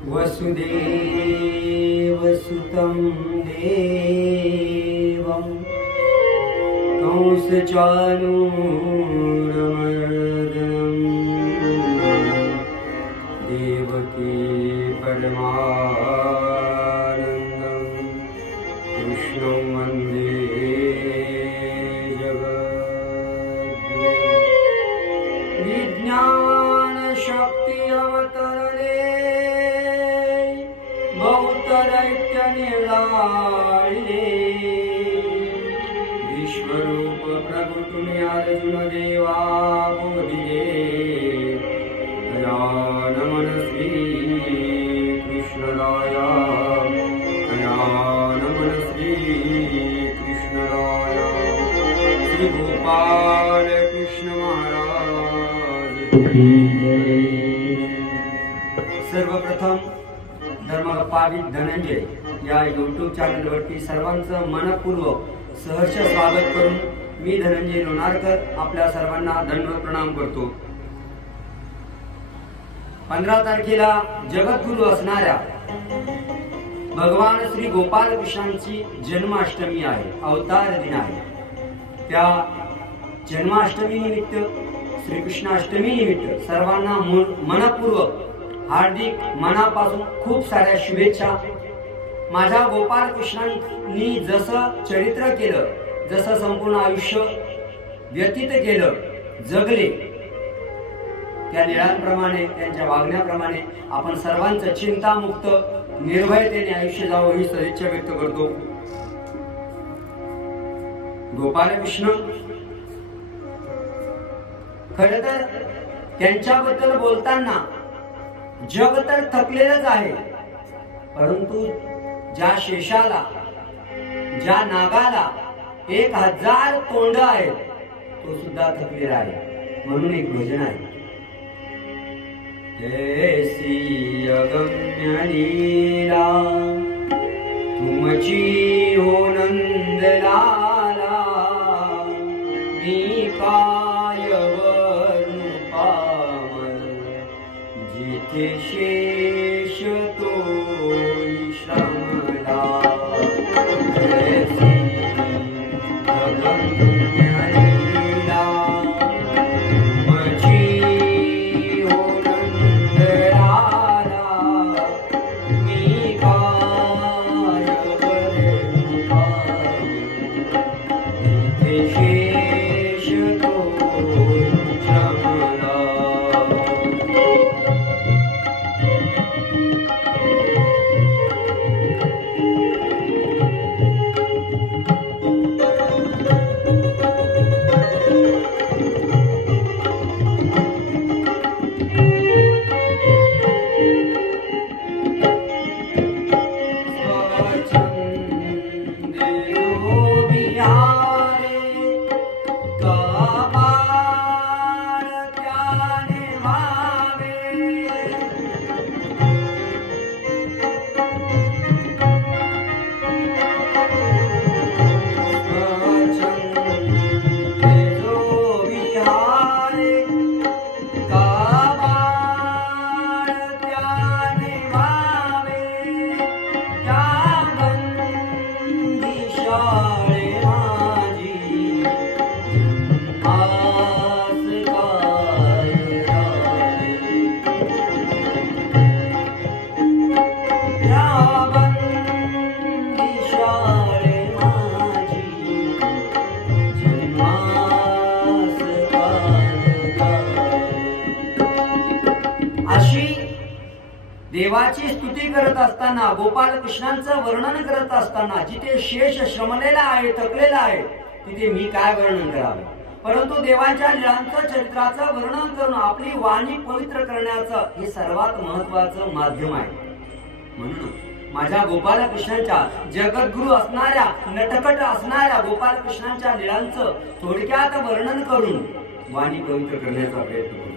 वसुदेवसुतं देवं कंसचाणूरमर्दनं देवकी परमानन्दं कृष्णं वन्दे जगद्गुरुं। विज्ञानशक्ति अवतरले बहुतरैक्य निर्लाळे विश्वरूप प्रभुतुने अर्जुन देवा बोधिजे तया नमन श्री कृष्णराया तया नमन श्री कृष्णराया। श्री गोपाल कृष्ण महाराज की जय। सर्वप्रथम धर्मगप्पा विथ धनंजय या यूट्यूब चॅनलवरती सर्वांचं मनपूर्वक सहर्ष स्वागत करून मी धनंजय लोणारकर आपल्या सर्वांना दंडवत प्रणाम करतो। 15 तारखेला जगद्गुरु असणाऱ्या भगवान श्री गोपाल कृष्णांची जन्माष्टमी आहे, अवतार दिन आहे। त्या जन्माष्टमी निमित्त श्रीकृष्णाष्टमी निमित्त सर्वांना मनपूर्वक हार्दिक मनापासून खूप साऱ्या शुभेच्छा। माझ्या गोपाल कृष्णांनी जसं चरित्र केलं, जसं संपूर्ण आयुष्य व्यतीत केलं, जगले, त्या लीळांप्रमाणे त्यांच्या वागण्याप्रमाणे आपण सर्वांचं चिंतामुक्त निर्भयतेने आयुष्य जावं ही सदिच्छा व्यक्त करतो। गोपाल कृष्ण खरं तर त्यांच्याबद्दल बोलताना जग तर थकलेलंच आहे, परंतु ज्या शेषाला, ज्या नागाला 1000 तोंड आहेत तो सुद्धा थकलेला आहे। म्हणून एक भजन आहे, ऐसी अगम्य लीला तुमची हो नंदलाला, मी काय वर्णू पामर जिथे शेष तो श्रमला। ऐसी अगम्य लीला तुमची हो नंदलाला, मी काय वर्णू पामर जिथे शेष तो श्रमला। देवाची स्तुती करत असताना, गोपाल कृष्णांचं वर्णन करत असताना जिथे शेष श्रमलेला आहे, थकलेला आहे, तिथे मी काय वर्णन करावे। परंतु देवाच्या लीळांचं, चरित्राचं वर्णन करून आपली वाणी पवित्र करण्याचं हे सर्वात महत्वाचं माध्यम आहे। म्हणून माझ्या गोपाल कृष्णांच्या, जगद्गुरु असणाऱ्या, नटखट असणाऱ्या गोपाल कृष्णांच्या लीळांचं थोडक्यात वर्णन करून वाणी पवित्र करण्याचा प्रयत्न करतो।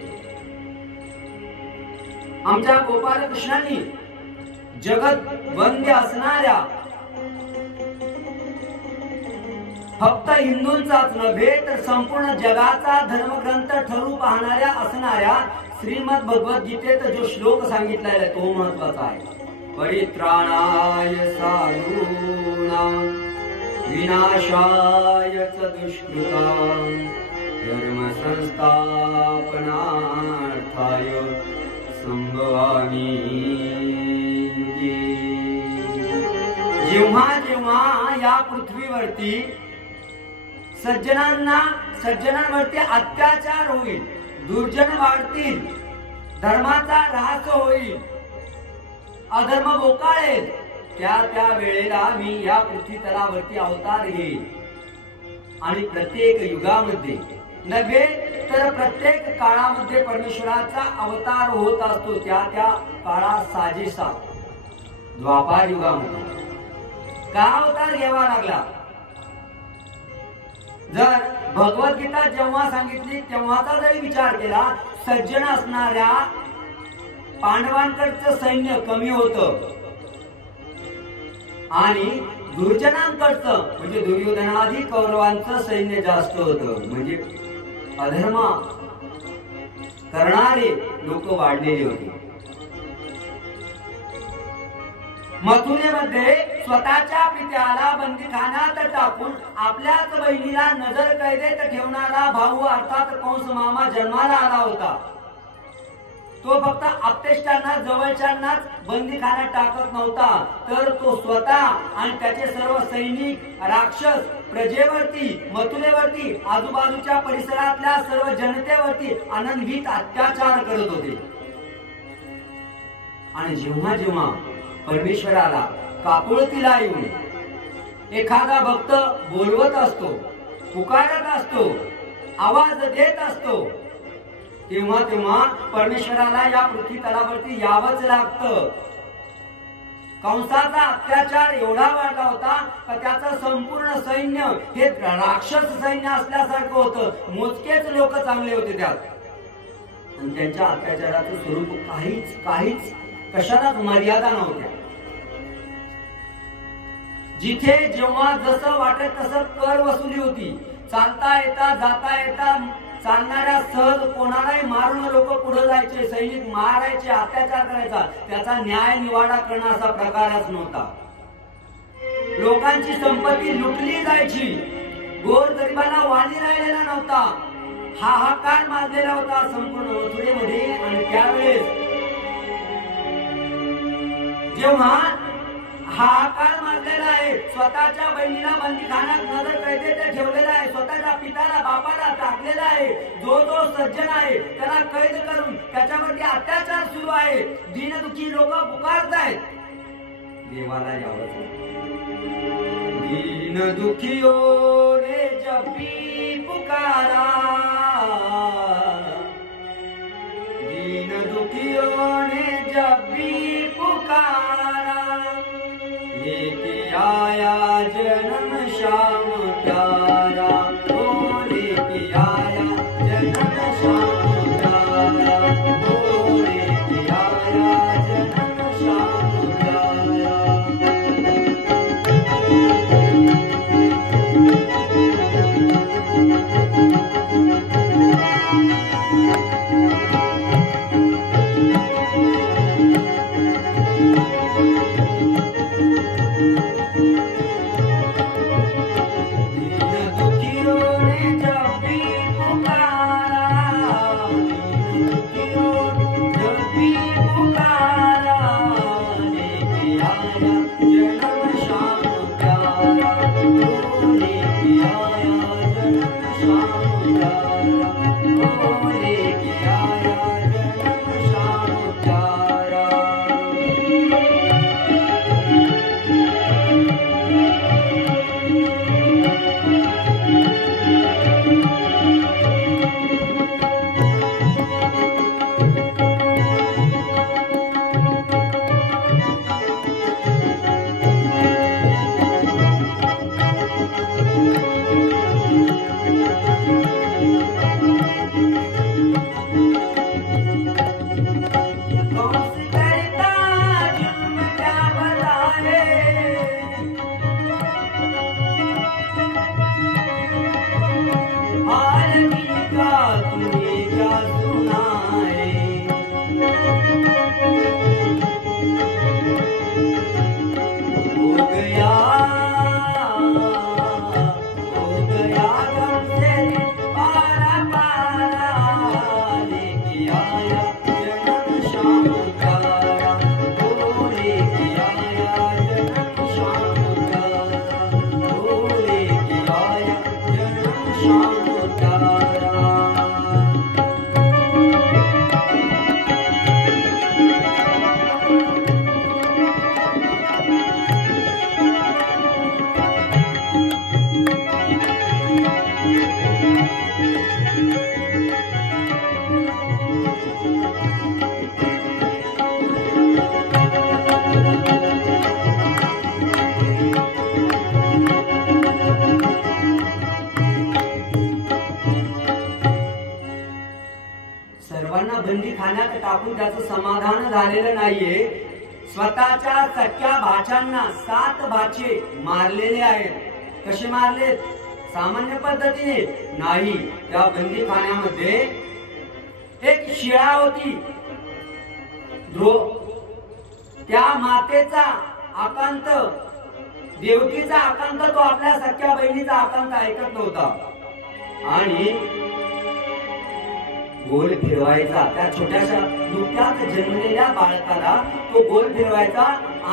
आमच्या गोपाल कृष्णांनी जगत वंद्य असणाऱ्या फक्त हिंदूंचाच नव्हे तर संपूर्ण जगाचा धर्मग्रंथ ठरू पाहणाऱ्या असणाऱ्या श्रीमद भगवद्गीतेत जो श्लोक सांगितलेला आहे तो महत्वाचा आहे. परित्राणाय साधूनां विनाशाय च दुष्कृतां धर्म संस्थापनार्थाय संभवामि युगे. जेव्हा जेव्हा या पृथ्वीवरती सज्जनांवरती अत्याचार होईल, दुर्जन वाढतील, धर्माचा ऱ्हास होईल, अधर्म बोकाळेल, त्या वेळेला मी या पृथ्वी तलावरती अवतार येईल आणि प्रत्येक युगामध्ये नव्हे तर प्रत्येक काळामध्ये परमेश्वराचा अवतार होत असतो. त्या काळात साजेसा द्वापार युगामध्ये का अवतार घ्यावा लागला? जर भगवद्गीता जेव्हा सांगितली तेव्हाचा जरी विचार केला, सज्जन असणाऱ्या पांडवांकडचं सैन्य कमी होतं आणि दुर्जनांकडचं म्हणजे दुर्योधनादी कौरवांचं सैन्य जास्त होतं. म्हणजे अधर्म करणारे लोक वाढलेले होते. मथुरेमध्ये स्वतःच्या पित्याला बंदीखान्यात टाकून आपल्याच बहिणीला नजर कैदेत ठेवणारा भाऊ अर्थात कंस मामा जन्माला आला होता. तो फक्त आप्तेष्टांना जवळच्यांनाच बंदीखान्यात टाकत नव्हता, तर तो स्वतः आणि त्याचे सर्व सैनिक राक्षस प्रजेवरती, मथुरेवरती, आजूबाजूच्या परिसरातल्या सर्व जनतेवरती अनन्वित अत्याचार करत होते. आणि जेव्हा जेव्हा परमेश्वराला काकुळतीला येऊन एखादा भक्त बोलवत असतो, पुकारत असतो, आवाज देत असतो, तेव्हा तेव्हा परमेश्वराला या पृथ्वी तलावरती यावंच लागतं. कंसाचा अत्याचार एवढा वाढला होता का त्याचं संपूर्ण सैन्य हे राक्षस सैन्य असल्यासारखं होतं. मोजकेच लोक चांगले होते त्यात. आणि त्यांच्या अत्याचाराचं स्वरूप काहीच कशालाच मर्यादा नव्हत्या. जिथे जेव्हा जसं वाटत तसं कर वसुली होती. चालता येता जाता येता चालणाऱ्या सहज कोणालाही मारून लोक पुढे जायचे, सैनिक मारायचे, अत्याचार करायचा. त्याचा न्याय निवाडा करणं असा प्रकारच नव्हता. लोकांची संपत्ती लुटली जायची, गोरगरिबाला वाली राहिलेला नव्हता. हाहाकार माजलेला होता संपूर्ण मथुरेमध्ये. आणि त्यावेळेस जेव्हा हाहाकार माजलेला आहे, स्वतःच्या बहिणीला बंदीखान्यात नजर कैदेत ठेवलेला आहे, स्वतःच्या पिताला बापाला टाकलेला आहे, जो सज्जन आहे त्याला कैद करून त्याच्यावरती अत्याचार सुरू आहे. दीनदुखी लोक पुकारतायत, देवाला यावं. दीनदुखियो रे जपी पुकारा, दीनदुखियो ने जपी पुकारा, लेके आया जन्म श्याम प्यारा, ओ लेके आया जन्म श्याम प्यारा, ओ लेके आया जन्म श्याम प्यारा. Oh, सर्वांना बंदी खाण्यात टाकून त्याचं समाधान झालेलं नाहीये. स्वतःच्या सख्या भाच्यांना 7 भाचे मारलेले आहेत. कसे मारलेत? सामान्य पद्धतीने नाही. त्या बंदी खाण्यामध्ये एक शिळा होती. त्या मातेचा आकांत, देवकीचा आकांत, तो आपल्या सख्या बहिणीचा आकांत ऐकत नव्हता आणि गोल फिरवायचा. त्या छोट्याशा नुकत्याच जन्मलेल्या बाळकाला तो गोल फिरवायचा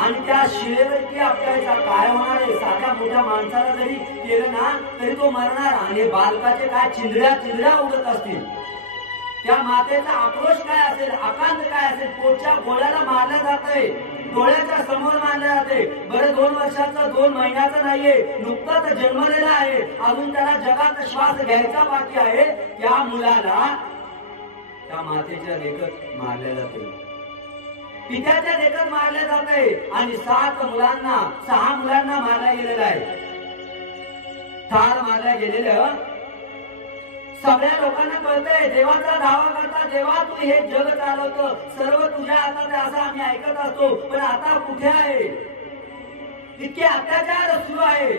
आणि त्या शिळेवरती आपल्याचा काय होणार आहे? साध्या मोठ्या माणसाला जरी केलं ना तरी तो मरणार. आणि बालकाचे काय चिंधड्या उडत असतील. त्या मातेचा आक्रोश काय असेल, आकांत काय असेल? पोटच्या गोळ्याला मारलं जातंय, डोळ्याच्या समोर मारलं जाते. बरं 2 वर्षाचं 2 महिन्याचं नाहीये, नुकताच जन्मलेला आहे, अजून त्याला जगात श्वास घ्यायचा बाकी आहे. त्या मुलाला त्या मातेच्या देखत मारल्या जाते, पित्याच्या देखत मारल्या जाते. आणि 6 मुलांना मारल्या गेलेलं आहे. ठार मारल्या गेलेलं. सगळ्या लोकांना कळतंय, देवाचा दावा करता, देवा तू हे जग चालवतं, सर्व तुझ्या हातात आहे असं आम्ही ऐकत असतो. पण आता कुठे आहे? इतके अत्याचार सुरू आहे.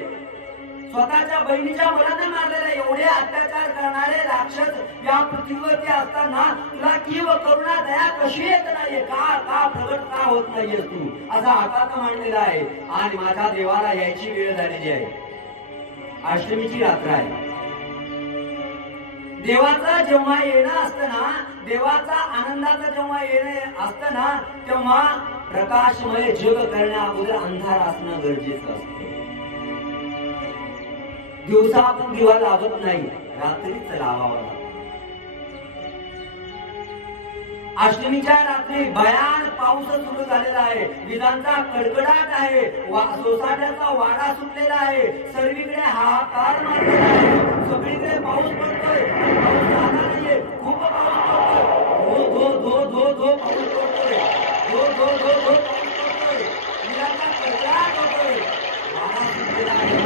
स्वतःच्या बहिणीच्या मुलांना मारलेला एवढे अत्याचार करणारे राक्षस या पृथ्वीवरती असताना तुला कीव करुणा दया कशी येत नाहीये? का प्रगट का होत नाहीये तू? असा आकांत मांडलेला आहे. आणि माझ्या देवाला यायची वेळ झालेली आहे. अष्टमीची रात्र आहे. देवाचं जेव्हा येणं असतं ना, देवाचा आनंदाचं जेव्हा येणं असतं ना, तेव्हा प्रकाशमय जग करण्या अगोदर अंधार असणं गरजेचं असतं. दिवसा आपण दिवा लावत नाही, रात्रीच लावावा लागतो. अष्टमीच्या रात्री भयान पाऊस सुरू झालेला आहे. विजांचा कडकडाट आहे. सोसाट्याचा वारा सुटलेला आहे. सर्वीकडे हाहाकार मारलेला आहे. सगळीकडे पाऊस पडतोय. पाऊस झाला नाहीये, खूप पाऊस पडतोय. धो पाऊस पडतोय. धो पाऊस पडतोय. विजांचा कडकडाट होतोय. वारा सुटलेला आहे.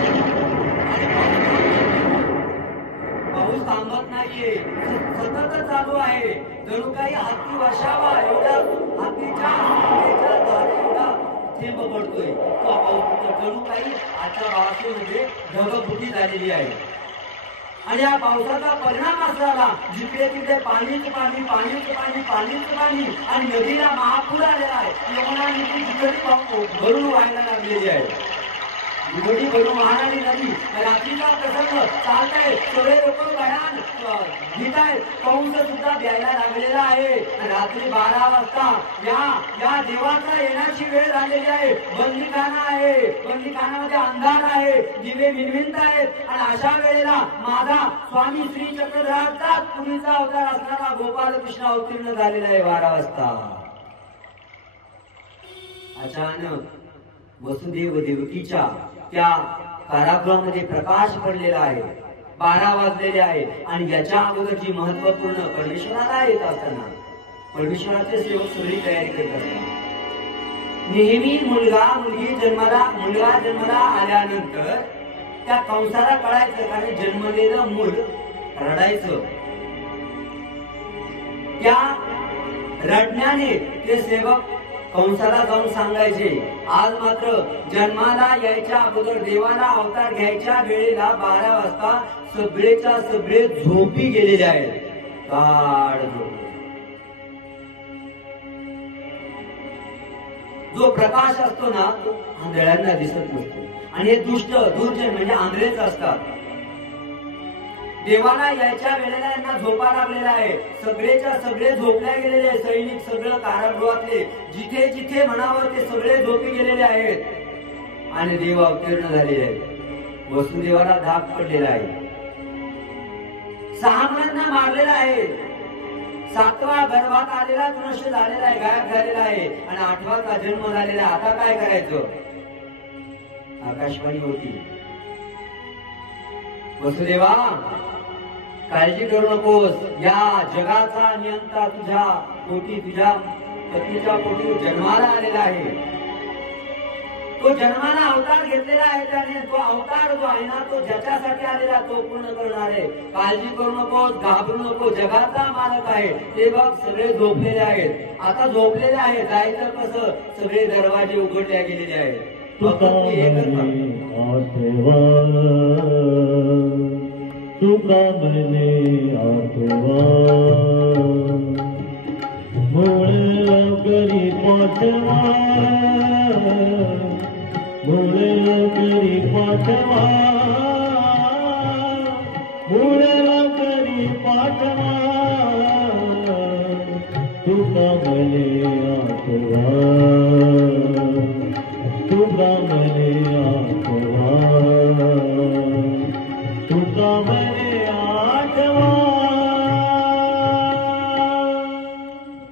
पाऊस थांबत नाहीये, सतत चालू आहे. जणू काही हत्ती वर्षावा एवढा हत्तीच्या धारे एवढा थेंब पडतोय. तो पाऊस जणू काही आजच्या भाषेमध्ये ढगफुटी झालेली आहे. आणि या पावसाचा परिणाम असा झाला, जिकडे तिकडे पाणीच पाणी आणि नदीला महापूर आलेला आहे. यमुना नदी तिकडे भरून व्हायला लागलेली आहे. नदी भरून वाहणारी नदी. रात्रीचा प्रसंग चालताय, सगळे लोक भयान घेत आहेत. पाऊस सुद्धा द्यायला लागलेला आहे. रात्री 12 वाजता या देवाचा येण्याची वेळ झालेली आहे. बंदीखाना आहे. बंदीखानामध्ये अंधार आहे, दिवे मिनमिनत आहेत. आणि अशा वेळेला माझा स्वामी श्री चक्रधराचा पूर्वीचा अवतार असणारा गोपालकृष्ण अवतीर्ण झालेला आहे 12 वाजता. अचानक वसुदेव देवकीच्या त्या कारागृहामध्ये प्रकाश पडलेला आहे. 12 वाजलेले आहे. आणि याच्या अगोदर जी महत्वपूर्ण परमेश्वराला येत असताना परमेश्वराचे सेवक सगळी तयारी करत असतात. नेहमी मुलगा जन्माला आल्यानंतर त्या कंसाला कळायचं, कारण जन्मलेलं मूल रडायचं. त्या रडण्याने ते सेवक कंसाला जाऊन सांगायचे. आज मात्र जन्माला यायच्या अगोदर, देवाला अवतार घ्यायच्या वेळेला 12 वाजता सगळेच्या सगळे झोपी गेलेले आहेत. गाढ झोप. जो प्रकाश असतो ना तो आंधळ्यांना दिसत नसतो. आणि हे दुर्जन म्हणजे आंधळेच असतात. देवाला यायच्या वेळेला यांना झोपा लागलेला आहे. सगळेच्या सगळे झोपल्या गेलेले आहे. सैनिक सगळं कारागृहातले जिथे जिथे म्हणावं ते सगळे झोपी गेलेले आहेत. आणि देव अवतीर्ण झालेले आहेत. वसुदेवाला धाक पडलेला आहे. 6 मुलांना मारलेला आहे. 7वा गर्भात आलेला नष्ट झालेला आहे, गायब झालेला आहे. आणि 8वाचा जन्म झालेला. आता काय करायचं? आकाशवाणी होती, वसुदेवा काळजी करू नकोस, या जगाचा नियंता तुझ्या पोटी, तुझ्या पत्नीच्या पोटी जन्माला आलेला आहे. तो जन्माला अवतार घेतलेला आहे त्याने. तो अवतार जो आहे ना, तो ज्याच्यासाठी आलेला तो पूर्ण करणार आहे. काळजी करू नकोस, घाबरू नको, जगाचा मालक आहे. ते बघ सगळे झोपलेले आहेत, आता झोपलेले आहेत. जायचं कसं? सगळे दरवाजे उघडले गेलेले आहेत. तुका मने आठवा मूळ गरी पाठवा, मूळ गरी पाठवा, मूळ गरी पाठवा. तुका मने आठवा, तुका मने आठवा, तुका मने आठवा.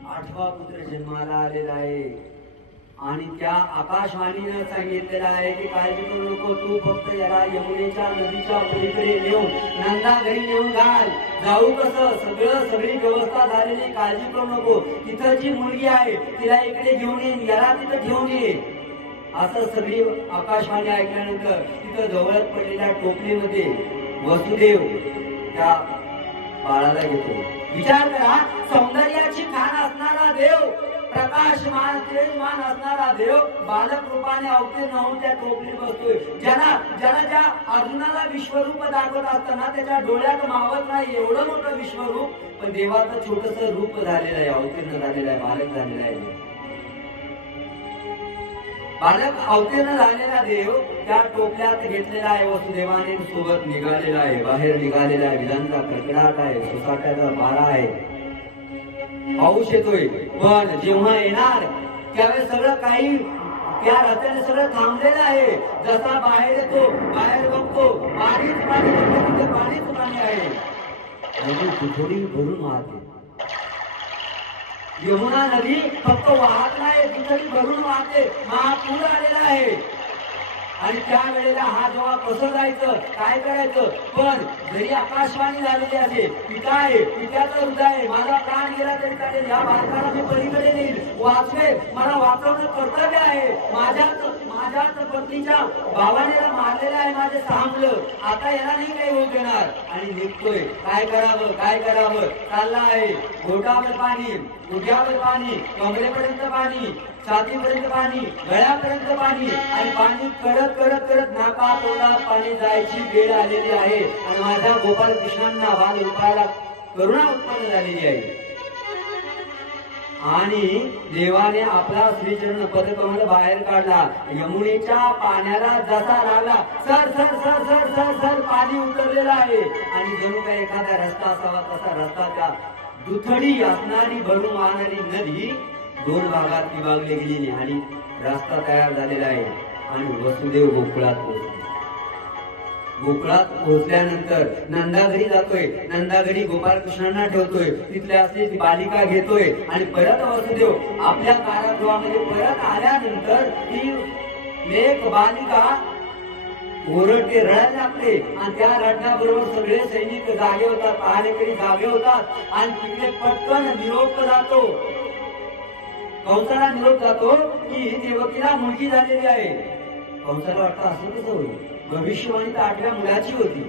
आठवा पुत्र जन्माला आलेला आहे आणि त्या आकाशवाणीनं सांगितलेलं आहे की काळजी करू नको, तू फक्त याला यमुनेच्या नदीच्या पलीकडे नेऊन नंदा घरी नेऊन घाल. जाऊ कसं? सगळी व्यवस्था झालेली, काळजी करू नको. तिथं जी मुलगी आहे तिला इकडे घेऊन ये, याला तिथं घेऊन ये. असं सगळी आकाशवाणी ऐकल्यानंतर तिथं जवळच पडलेल्या टोपलीमध्ये वसुदेव त्या बाळाला घेतो. विचार करा, सौंदर्याची खाण असणारा देव, प्रकाशमान तेजमान असणारा देव बालक रूपाने अवतीर्ण होऊन त्या टोपलीत बसतोय. ज्या अर्जुनाला विश्वरूप दाखवत असताना त्याच्या डोळ्यात मावत नाही एवढं मोठं विश्वरूप, पण देवाचं छोटस रूप झालेलं आहे, अवतीर्ण झालेलं आहे, बालक झालेला आहे. बालक अवतीर्ण झालेला देव त्या टोपल्यात घेतलेला आहे. वसुदेवाने सोबत निघालेला आहे, बाहेर निघालेला आहे. विधानचा कडकडाट आहे, सोसाट्याचा बारा आहे, पाऊस येतोय. पण जेव्हा येणार त्यावेळेस सगळं काही त्या रस्त्याने सगळं थांबलेलं आहे. जसा बाहेर येतो, बाहेर बघतो, पाणीच पाणी, तिथे पाणीच पाणी आहे. नदी थोडी भरून वाहते. यमुना नदी फक्त वाहत नाही, तिथं भरून वाहते. महापूर आलेला आहे. आणि त्या वेळेला हा जेव्हा कसं जायचं, काय करायचं? पण जरी आकाशवाणी झालेली असेल, पिता आहे, पित्याचं हृदय आहे, माझा प्राण गेला तरी चालेल, या बालकाला मी पलीकडे नेईल, वाचवे, मला वाचवणं कर्तव्य आहे. माझ्याच पत्नीच्या भावानेला मारलेलं आहे माझे 6 मुलं, आता याला नाही काही होऊ देणार. आणि निघतोय. काय करावं? चालला आहे. घोटावर पाणी, गुडघ्यावर पाणी, कमरेपर्यंत पाणी, छातीपर्यंत पाणी, गळ्यापर्यंत पाणी, आणि पाणी करत नाका तोंडात पाणी जायची वेळ आलेली आहे. आणि माझ्या गोपाल कृष्णांना बाल रूपाला करुणा उत्पन्न झालेली आहे. आणि देवाने आपला श्रीचरण पदकमल बाहेर काढला. यमुनेच्या पाण्याला जसा लागला, sir sir sir sir sir sir पाणी उतरलेलं आहे. आणि जणू काही एखादा रस्ता असावा तसा रस्ता, त्या दुथडी असणारी भरून वाहणारी नदी 2 भागात विभागली गेली आणि रस्ता तयार झालेला आहे. आणि वसुदेव गोकुळात पोहोचला. गोकुळात पोहोचल्यानंतर नंदाघरी जातोय. नंदाघरी गोपालकृष्णांना ठेवतोय. तिथल्या असली ती बालिका घेतोय आणि परत वसुदेव आपल्या कारागृहामध्ये परत आल्यानंतर ती लेक बालिका ओरडते, रडायला लागते. आणि त्या रडण्याबरोबर सगळे सैनिक जागे होतात, पहारेकरी जागे होतात. आणि तिकडे पटकन निरोप जातो, कंसाला निरोप जातो की देवकीला मुलगी झालेली आहे. कंसाला वाटतं असं कसं होईल? भविष्यवाणी तर 8व्या मुलाची होती.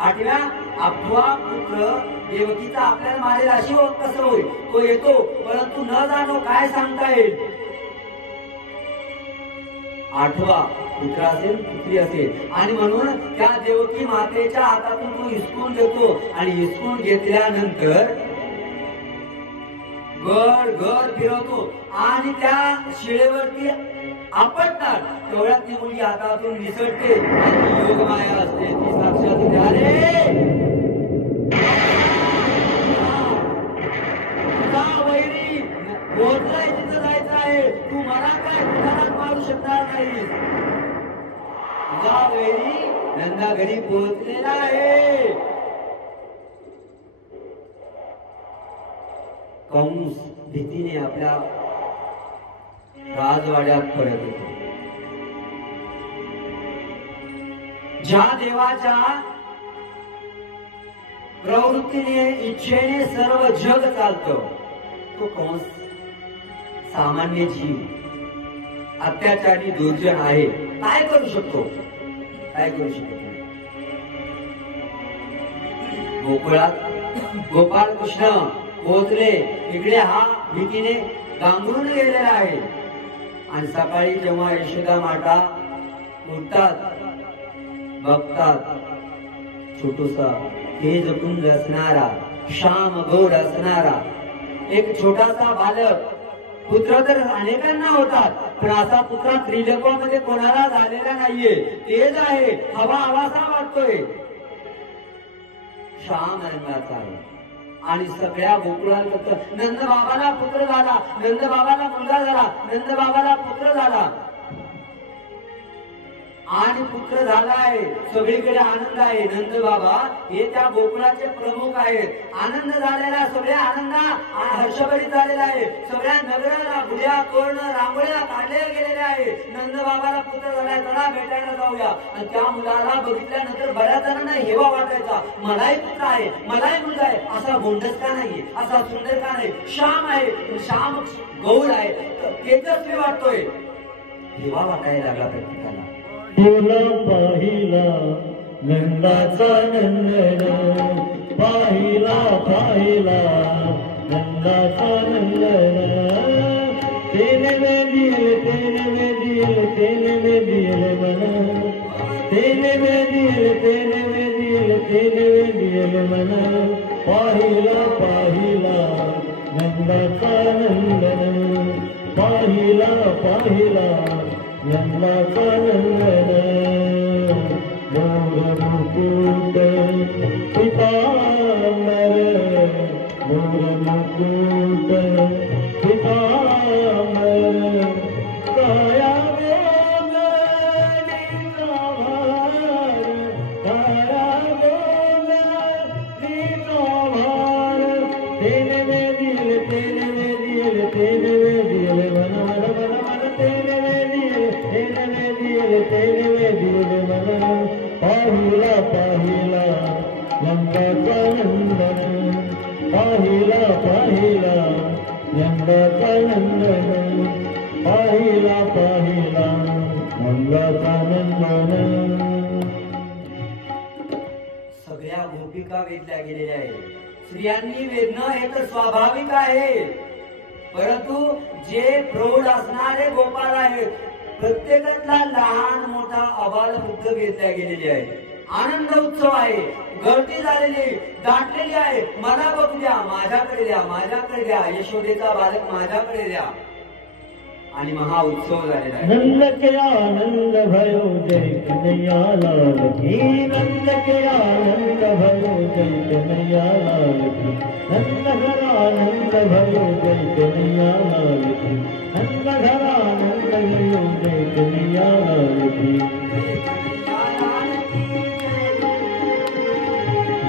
8वा पुत्र देवकीचा आपल्याला मारेल अशी कसं होईल? तो येतो, परंतु न जाणो काय सांगता येईल. 8वा पुत्र असेल, पुत्री असेल. आणि म्हणून त्या देवकी मातेच्या हातातून तो हिसकून घेतो. आणि हिसकून घेतल्यानंतर घर फिरवतो आणि त्या शिळेवरती आपटतात. तेवढ्यात ती मुलगी हातातून निसटते. आणि योगमाया असते, ती साक्षात होते. अरे तुझा वैरी पोहोचलाय, तिथं जायचं आहे, तू मला काय कुणालाच मारू शकणार नाही. तुझा वैरी नंदाघरी पोहोचलेला आहे. कंस भीतीने आपल्या राजवाड्यात परत येतो. ज्या देवाच्या प्रवृत्तीने इच्छेने सर्व जग चालतं, तो कंस सामान्य जीव अत्याचारी दुर्जन आहे. काय करू शकतो? काय करू शकतो? गोकुळात गोपाळ कृष्ण पोहोचले. इकडे हा भीतीने गांगरून गेलेला आहे. आणि सकाळी जेव्हा यशोदा माता उठतात, बघतात छोटूसा तेज पुंज असणारा, श्याम गोड असणारा एक छोटासा बालक. पुत्र तर अनेकांना होतात, पण असा पुत्र त्रिलोकामध्ये कोणाला झालेला नाहीये. तेज आहे, हवा हवासा वाटतोय, श्याम रंगाचा आहे. आणि सगळ्या गोकुळात नंद बाबाला पुत्र झाला, नंद बाबाला मुलगा झाला, नंद बाबाला पुत्र झाला. आणि पुत्र झालाय, सगळीकडे आनंद आहे. नंद बाबा हे त्या गोकुळाचे प्रमुख आहेत. आनंद झालेला, सगळ्या आनंदा हर्षभरीत झालेला आहे. सगळ्या नगराला गुढ्या तोरण रांगोळ्या काढल्या गेलेल्या आहे. नंद बाबाला पुत्र झालाय, चला भेटायला जाऊया. आणि त्या मुलाला बघितल्यानंतर बऱ्याच जणांना हेवा वाटायचा, मलाही पुत्र आहे, मलाही मुलगा आहे. असा गोंडस का नाहीये, असा सुंदर का नाही, श्याम आहे, श्याम गौड आहे, तेजस्वी वाटतोय, हेवा वाटायला लागला प्रत्येकाला. तुला पाहिला नंदाचा नंदन, पाहिला पाहिला नंदाचा नंदन. तेने में दिल, तेने में दिल, तेने में दिल मन, तेने में दिल, तेने में दिल, तेने में दिल मन. पाहिला पाहिला नंदाचा नंदन, पाहिला पाहिला नंदाचा नंदन. मोर मुकुट पितांबर, मोर मुकुट पितांबर. काया गोंधळीचा भार, काया गोंधळीचा भार. तेने में दिल, तेने में दिल, तेने में दिल मन मन मन मन. तेने में दिल, तेने में दिल, तेने में दिल मन. पाहिला पाहिला नंदाचा नंदन, पाहिला पाहिला नंदाचा नंदन, पाहिला पाहिला नंदाचा नंदन. सगळ्या गोपिका वेदल्या गेलेल्या आहेत. स्त्रियांनी वेदणं हे तर स्वाभाविक आहे, परंतु जे प्रौढ असणारे गोपाळ आहेत, प्रत्येकातला लहान मोठा अबालवृद्ध वेदल्या गेलेले आहे. आनंद उत्सव आहे, गर्दी झालेली दाटलेली आहे. मला बघू द्या, माझ्याकडे द्या, माझ्याकडे द्या, यशोदेचा बालक माझ्याकडे द्या. आणि महा उत्सव झालेला आहे. नंद के आनंद भयो जय कन्हैया लाल की, नंद के आनंद भयो जय कन्हैया लाल की. नंद घर आनंद भयो जय कन्हैया लाल की, नंद घर आनंद भयो जय कन्हैया लाल की.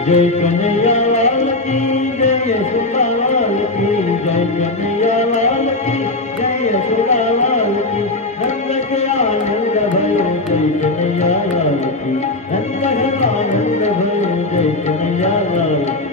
जय कन्हैया लाल की, जय यशोदा लाल की, जय कन्हैया लाल की, जय यशोदा लाल की. नंद के आनंद भयो जय कन्हैया लाल की, नंद घर आनंद भयो जय कन्हैया लाल की.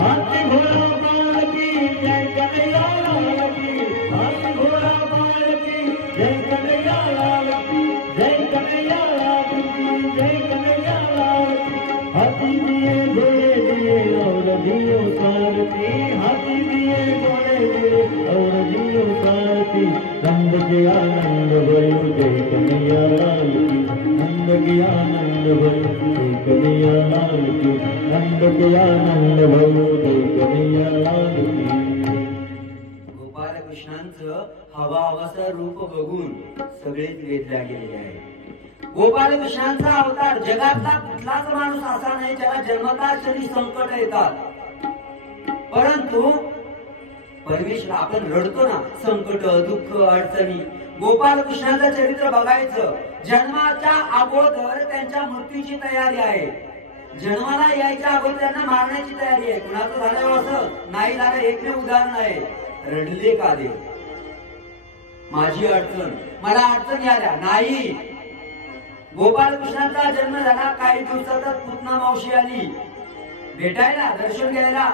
हाथी घोड़ा बाल की जय कन्हैया लाल की, हाथी घोड़ा बाल की जय कन्हैया लाल की, जय कन्हैया लाल की, जय कन्हैया लाल की. हाथी दिए घोड़े दिए और दियो सारथी, हाथी दिए घोड़े दिए और दियो सारथी. नंद के आनंद भयो जय कन्हैया लाल की, नंद के आनंद भयो जय कन्हैया लाल की, नंद के आनंद भयो जय कन्हैया लाल की. गोपाळ कृष्णांचं हवा हवाचं रूप बघून सगळेच वेदल्या गेलेले आहे. गोपाळ कृष्णांचा अवतार जगातला कुठलाच माणूस असा नाही ज्याला जन्मताच शरी संकट येतात, परंतु परमेश्वर आपण रडतो ना, संकट दुःख अडचणी. गोपाळ कृष्णाचं चरित्र बघायचं. जन्माच्या अगोदर त्यांच्या मृत्यूची तयारी आहे, जन्माला यायच्या अगोदर त्यांना मारण्याची तयारी आहे. कुणाचं झालं असं नाही झालं, एकमेव उदाहरण आहे. रडले का देव, माझी अडचण, मला अडचण यायला नाही. गोपाळ कृष्णाचा जन्म झाला, काही दिवसातच पुतना मावशी आली, भेटायला, दर्शन घ्यायला,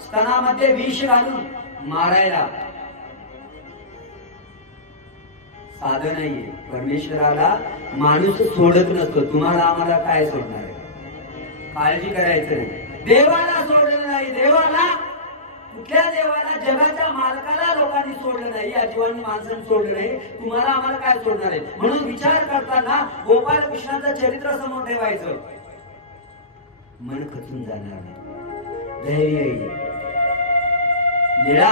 स्तनामध्ये विष घालून मारायला. साधं नाहीये. परमेश्वराला माणूस सोडत नसतो. तुम्हाला आम्हाला काय सोडणार आहे? काळजी करायचं नाही. देवाला सोडलं नाही. देवाला, कुठल्या देवाला? जगाच्या मालकाला लोकांनी सोडलं नाही, या जीवांनी माणसांनी सोडलं नाही. तुम्हाला आम्हाला काय सोडणार आहे? म्हणून विचार करताना गोपाल कृष्णाचं चरित्र समोर ठेवायचं. मन खचून जाणार नाही. धैर्य येईल. लीळा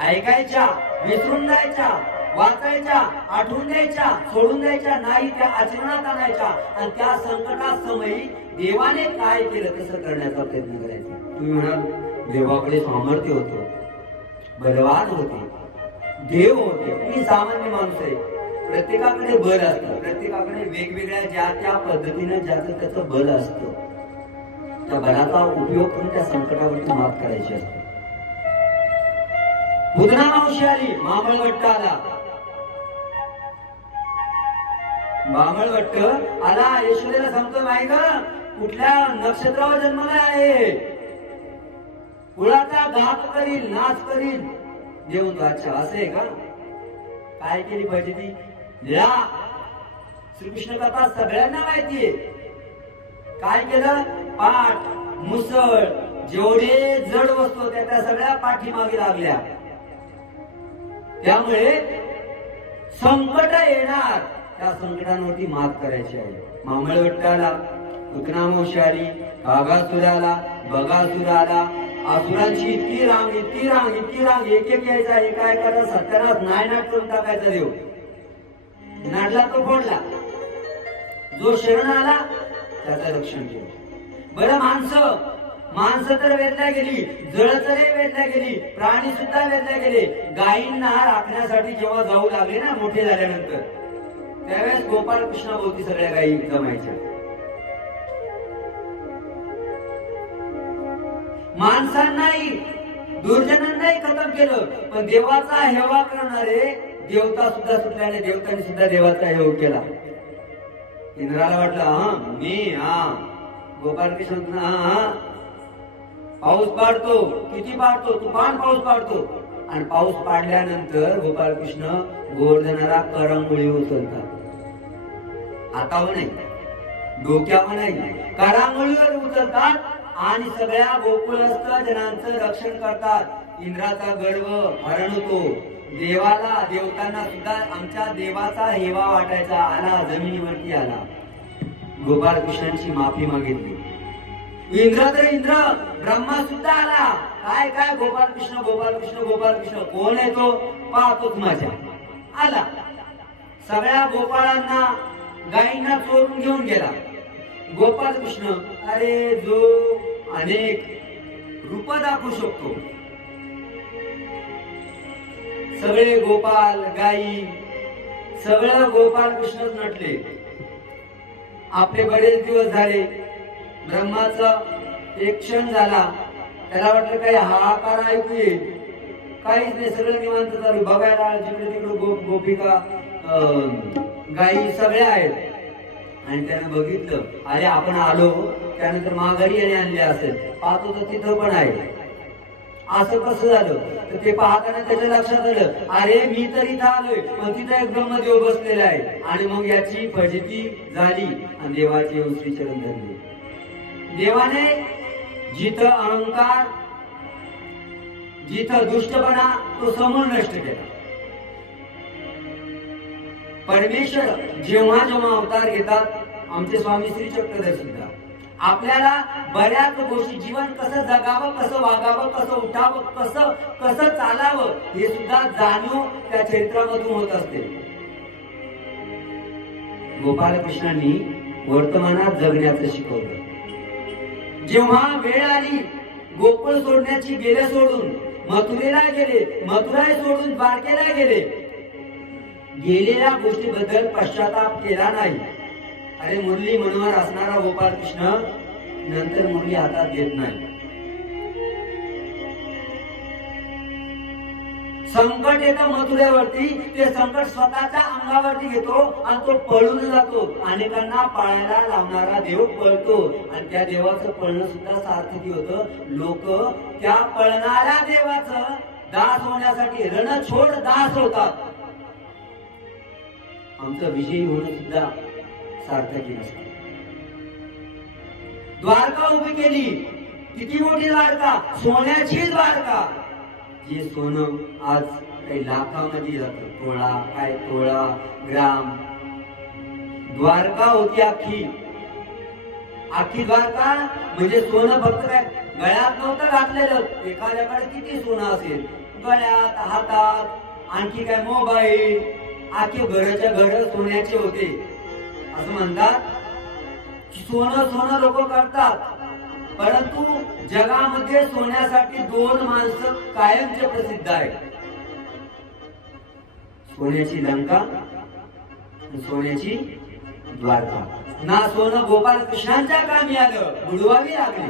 ऐकायच्या, विसरून जायच्या, वाचायच्या, आठवून द्यायच्या, सोडून द्यायच्या नाही, त्या आचरणात आणायच्या. आणि त्या संकटासमयी देवाने काय केलं कसं करण्याचा प्रयत्न करायचा. तुम्ही म्हणाल देवाकडे सामर्थ्य होतं, बलवान होते, देव होते. मी सामान्य माणूस आहे. प्रत्येकाकडे बल असतं. प्रत्येकाकडे वेगवेगळ्या ज्या त्या पद्धतीने ज्याचं त्याचं बल असतं. त्या बलाचा उपयोग करून त्या संकटावरती मात करायची असते. पूतना मावशी आली, मामळवट्ट आला. मामळवट्ट आला. यशोदेला सांगतो, नाही ग, कुठल्या नक्षत्रावर जन्मला आहे, कुळाचा घात करील, नाच करील. देऊन तो अच्छा असं आहे का? काय केली पाहिजे ती लीळा? श्रीकृष्ण कथा सगळ्यांना माहितीये. काय केलं? पाठ, मुसळ, जेवढे जड वस्तू होत्या त्या सगळ्या पाठीमागे लागल्या. त्यामुळे संकट येणार, त्या संकटांवरती मात करायची आहे. मामळवट्ट आला, पूतना मावशी आली, कागासुर आला, बगासुर आला. असुरांची इतकी रांग, इतकी रांग, इतकी रांग, एक एक यायचा. एक काय करा, सत्यानाश नायनाट करून टाकायचा देव. नाडला तो फोडला. जो शरण आला त्याचं रक्षण केलं. बरं, माणसं तर वेदल्या गेली, जळचरे वेदल्या गेली, प्राणी सुद्धा वेदल्या गेले. गायींना राखण्यासाठी जेव्हा जाऊ लागले ना मोठे झाल्यानंतर, त्यावेळेस गोपाल कृष्णाभोवती सगळ्या गायी जमायच्या. माणसांनाही दुर्जनांनाही खतम केलं. पण देवाचा हेवा करणारे देवता सुद्धा सुटल्याने देवतांनी सुद्धा देवाचा हेवा केला. इंद्राला वाटलं मी गोपाल कृष्ण पाऊस पाडतो. किती पाडतो? तुफान पाऊस पाडतो. आणि पाऊस पाडल्यानंतर गोपाल कृष्ण गोवर्धनाला करंगोळी उचलतात. हातावर नाही, डोक्यावर नाही, करंगोळीवर उचलतात आणि सगळ्या गोकुळस्थ जनांचं रक्षण करतात. इंद्राचा गर्व हरण होतो. देवाला, देवतांना सुद्धा आमच्या देवाचा हेवा वाटायचा. आला, जमिनीवरती आला. गोपाल कृष्णांची माफी मागितली. इंद्र ब्रह्मा सुद्धा आला. काय काय गोपाल कृष्ण, गोपाल कृष्ण, गोपाल कृष्ण. कोण आहे तो? पाहतोच माझ्या. आला, सगळ्या गोपाळांना, गायींना चोरून घेऊन गेला. गोपाल कृष्ण, अरे जो अनेक रूप दाखवू शकतो. सगळे गोपाल, गायी, सगळं गोपाल कृष्णच नटले. आपले बरेच दिवस झाले. ब्रह्माचा एक क्षण झाला. त्याला वाटलं काही हाहाकार ऐकू येईल. काहीच नाही, सगळं निवांत चालू. बघायला जिकडे तिकडे गोपिका, गायी सगळ्या आहेत. आणि त्यानं बघितलं, अरे आपण आलो, त्यानंतर माघारी याने आणले असेल. पाहतो तर तिथं पण आहे. असं कसं झालं? तर ते पाहताना त्याच्या लक्षात आलं, अरे मी तर इथं आलोय, पण तिथं एक ब्रह्मदेव बसलेला आहे. आणि मग याची फजिती झाली आणि देवाचे श्रीचरण धरले. देवाने जिथं अहंकार, जिथं दुष्टपणा, तो समूळ नष्ट केला. परमेश्वर जेव्हा जेव्हा अवतार घेतात, आमचे स्वामी श्री चक्रधर सुद्धा आपल्याला बऱ्याच गोष्टी, जीवन कसं जगावं, कसं वागावं, कसं उठावं, कसं चालावं, हे सुद्धा जाणीव त्या चरित्रामधून होत असते. गोपाल कृष्णांनी वर्तमानात जगण्याचं शिकवलं. जेव्हा वेळ आली गोकुळ सोडण्याची, गेले सोडून मथुरेला गेले, मथुरा सोडून द्वारकेला गेले. गेलेल्या गोष्टीबद्दल पश्चाताप केला नाही. अरे मुरली मनोहर असणारा गोपाल कृष्ण नंतर मुरली हातात घेत नाही. संकट येतं मथुरेवरती, ते संकट स्वतःच्या अंगावरती घेतो आणि तो पळून जातो. अनेकांना पळायला लावणारा देव पळतो आणि त्या देवाचं पळणं सुद्धा सार्थकी होतं. लोक त्या पळणाऱ्या देवाचं दास होण्यासाठी रणछोड दास होतात. आमचं विजयी होणं सुद्धा सार्थकी नसतं. द्वारका उभी केली, किती मोठी द्वारका, सोन्याची द्वारका. जे सोनं आज काही लाखामध्ये जातं, तोळा काय तोळा ग्राम. द्वारका होती अख्खी द्वारका म्हणजे सोनं फक्त काय गळ्यात नव्हतं घातलेलं. एखाद्याकडे किती सोनं असेल, गळ्यात, हातात, आणखी काय मोबाईल, आखी घराच्या घर सोन्याचे होते. असं म्हणतात सोनं सोनं लोक करतात, परंतु जगामध्ये सोन्यासाठी दोन माणसं कायमचे प्रसिद्ध आहेत. सोन्याची लंका आणि सोन्याची द्वारका. ना सोनं गोपाल कृष्णांच्या कामी आलं, बुडवावी लागली,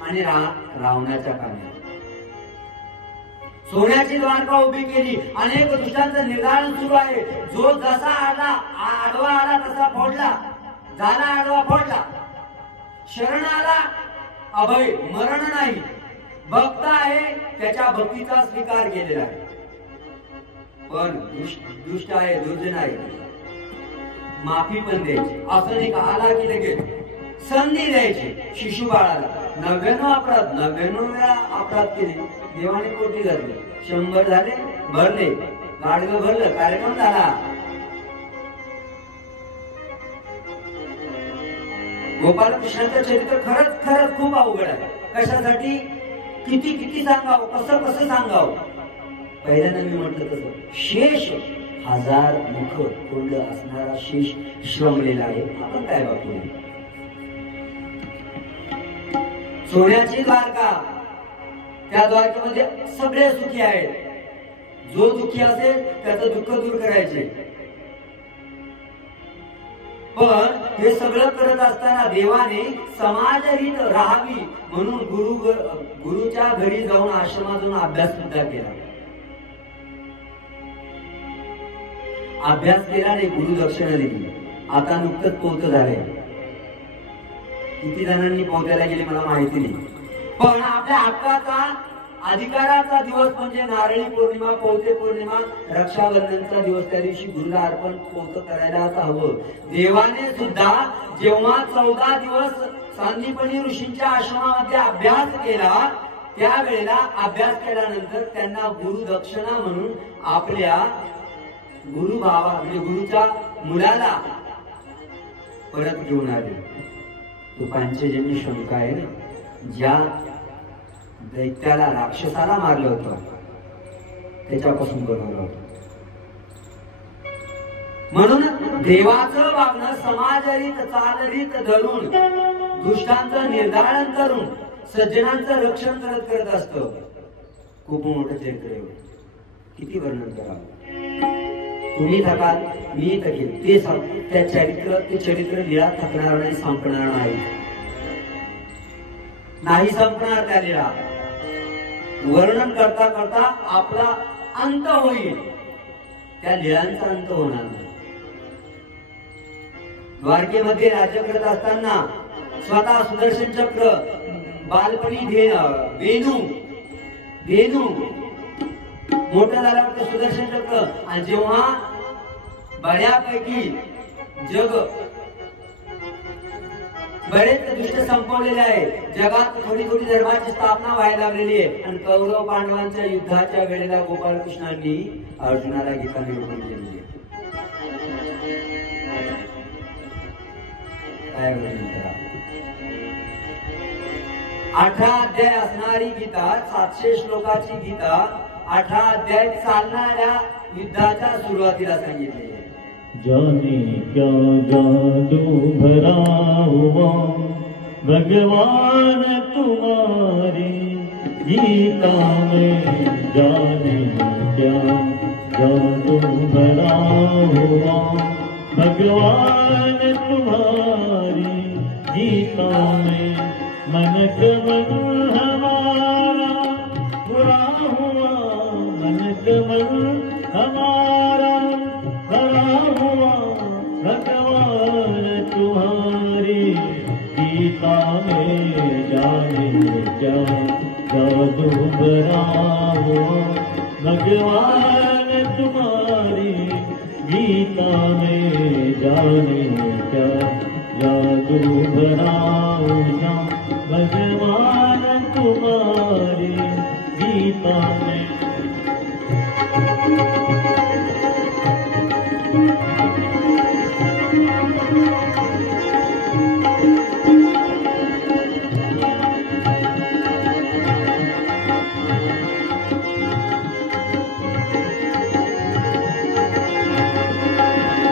आणि रावणाच्या कामी आलं. सोन्याची द्वारका उभी केली, अनेक दुष्टांचं निर्धारण सुरू आहे. जो जसा आला आडवा आला तसा फोडला, झाला आडवा फोडला. शरण आला अभय, मरण नाही. भक्त आहे, त्याच्या भक्तीचा स्वीकार केलेला आहे. पण दुष्ट आहे, दुर्जन आहे, माफी पण द्यायची. असं नाही का आला की लगेच संधी द्यायची. शिशुबाळाला 99 अपराध, 99 वेळा अपराध केले, देवाने कोटी घातले. 100 झाले, भरले, गाडगं भरलं, कार्यक्रम झाला. गोपालकृष्णाचं चरित्र खरंच खरंच खूप अवघड आहे. कशासाठी, किती किती सांगावं, कसं कसं सांगावं. पहिल्यांदा मी म्हटलं तसं शेष 1000 मुख तोंड असणारा शेष श्रमलेला आहे. आपण काय बघतो, सोन्याची द्वारका, त्या द्वारकेमध्ये सगळे सुखी आहेत. जो दुःखी असेल त्याचं दुःख दूर करायचे. पण हे सगळं करत असताना देवाने समाजहित राहावी म्हणून गुरुच्या घरी जाऊन आश्रमात जाऊन अभ्यास सुद्धा केला. अभ्यास केला नाही, गुरु दक्षिणा दिली. आता नुकतंच पोहत झालंय. किती जणांनी पोहतायला गेले मला माहिती नाही. पण आपल्या हक्काचा अधिकाराचा दिवस म्हणजे नारळी पौर्णिमा, पौते पौर्णिमा, रक्षाबंधनचा दिवस. त्या दिवशी गुरुला अर्पण पोत करायलाच हवं. देवाने सुद्धा जेव्हा 14 दिवस सांदीपनी ऋषींच्या आश्रमामध्ये अभ्यास केला, त्यावेळेला अभ्यास केल्यानंतर त्यांना गुरु दक्षिणा म्हणून आपल्या गुरु भावा म्हणजे गुरुच्या मुलाला परत घेऊन आले. तो पांचजन्य शंका आहे ना, ज्या दैत्याला राक्षसाला मारलं होतं त्याच्यापासून बनवलं होतं. म्हणून देवाचं वागणं समाजरीत चालरीत धरून, दुष्टांचं निर्धारण करून, सज्जनांचं रक्षण करत करत असतं. खूप मोठं चरित्र आहे. किती वर्णन करावं. तुम्ही थकाल, मी थकेल. ते चरित्र लीळा थकणार नाही, संपणार नाही संपणार. त्या लीळा वर्णन करता करता आपला अंत होईल, त्या लीळांचा अंत होणार नाही. द्वारकेमध्ये राज्य करत असताना स्वतः सुदर्शन चक्र, बालपणी वेणू मोठं झाल्यावर ते सुदर्शन चक्र. आणि जेव्हा बऱ्यापैकी बरेच दुष्ट संपवलेले आहे, जगात थोडी थोडी धर्माची स्थापना व्हायला लागलेली आहे. आणि कौरव पांडवांच्या युद्धाच्या वेळेला गोपालकृष्णांनी अर्जुनाला गीता निरूपण केलेली आहे. काय वर्णन करा. 18 अध्याय असणारी गीता, 700 श्लोकाची गीता, 18 अध्याय चालणाऱ्या युद्धाच्या सुरुवातीला सांगितले. जाने क्या जादू भरा हुआ भगवान तुम्हारी गीता में, जाने क्या जादू भरा हुआ भगवान तुम्हारी गीता में, मन क्रमण हमारा बुरा हुआ, मन हुआ भगवान तुम्हारी गीता में जाने क्या जादू भरा हुआ भगवान तुम्हारी गीता में।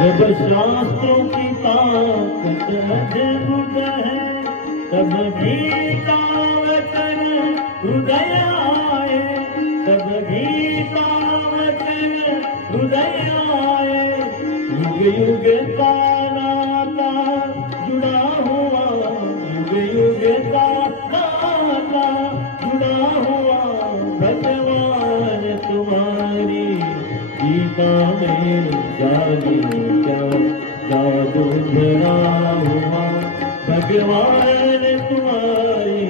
जब शास्त्रों की ताकत अद्भुत है तब गीता वचन हृदय आए, तब गीता वचन हृदय आए। युग युग का नाता जुड़ा हुआ, युग युग का नाता जुड़ा हुआ भगवान तुम्हारी गीता में जाने क्या जादू भरा हुआ भगवान तुम्हारी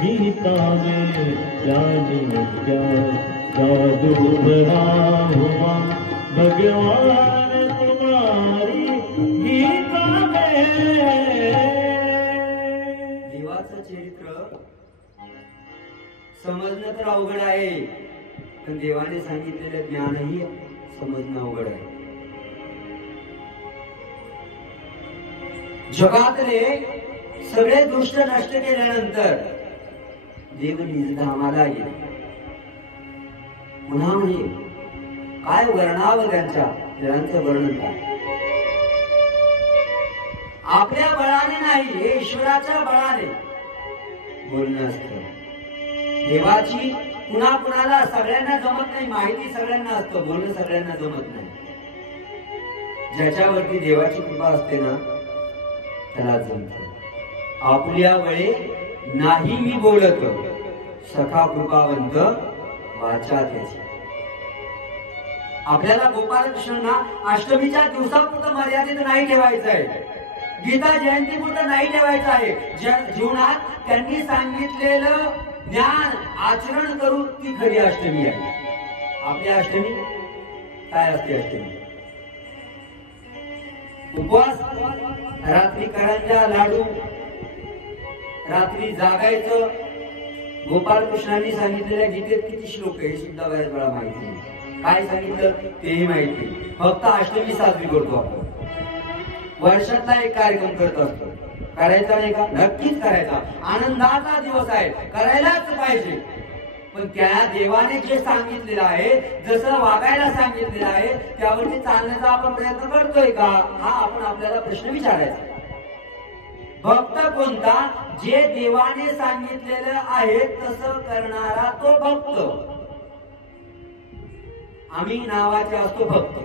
गीता में जाने क्या जादू भरा हुआ भगवान तुम्हारी गीता में। देवाचं चरित्र समजणं तर अवघड आहे, पण देवाने सांगितलेलं ज्ञानही समजणं अवघड आहे. जगातले सगळे दुष्ट नष्ट केल्यानंतर देव निजधामाला येईल. पुन्हा म्हणे काय वर्णावं त्यांचं वर्णन काय. आपल्या बळाने नाही, हे ईश्वराच्या बळाने बोलणं असतं. देवाची पुन्हा कुणाला सगळ्यांना जमत नाही, माहिती सगळ्यांना असतं, बोलणं सगळ्यांना जमत नाही. ज्याच्यावरती देवाची कृपा असते ना त्याला जमत. आपल्या वेळे नाही मी बोलत, सखा कृपावंत वाचा त्याची. आपल्याला गोपालकृष्णांना अष्टमीच्या दिवसापुरतं मर्यादित नाही ठेवायचं आहे, गीता जयंतीपुरतं नाही ठेवायचं आहे. जीवनात त्यांनी सांगितलेलं ज्ञान आचरण करू ती खरी अष्टमी आहे. आपली अष्टमी काय असते? अष्टमी उपवास, रात्री करंजा लाडू, रात्री जागायचं. गोपालकृष्णांनी सांगितलेल्या गीतेत किती श्लोक आहे हे सुद्धा बऱ्याच वेळा माहिती नाही. काय सांगितलं तेही माहिती. फक्त अष्टमी साजरी करतो आपण, वर्षातला एक कार्यक्रम करत असतो. करायचा नाही का? नक्कीच करायचा. आनंदाचा दिवस आहे, करायलाच पाहिजे. पण त्या देवाने जे सांगितलेलं आहे, जसं वागायला सांगितलेलं आहे, त्यावरती चालण्याचा आपण प्रयत्न करतोय का, हा आपण आपल्याला प्रश्न विचारायचा. भक्त कोणता? जे देवाने सांगितलेलं आहे तसं करणारा तो भक्त. आम्ही नावाचे असतो भक्त.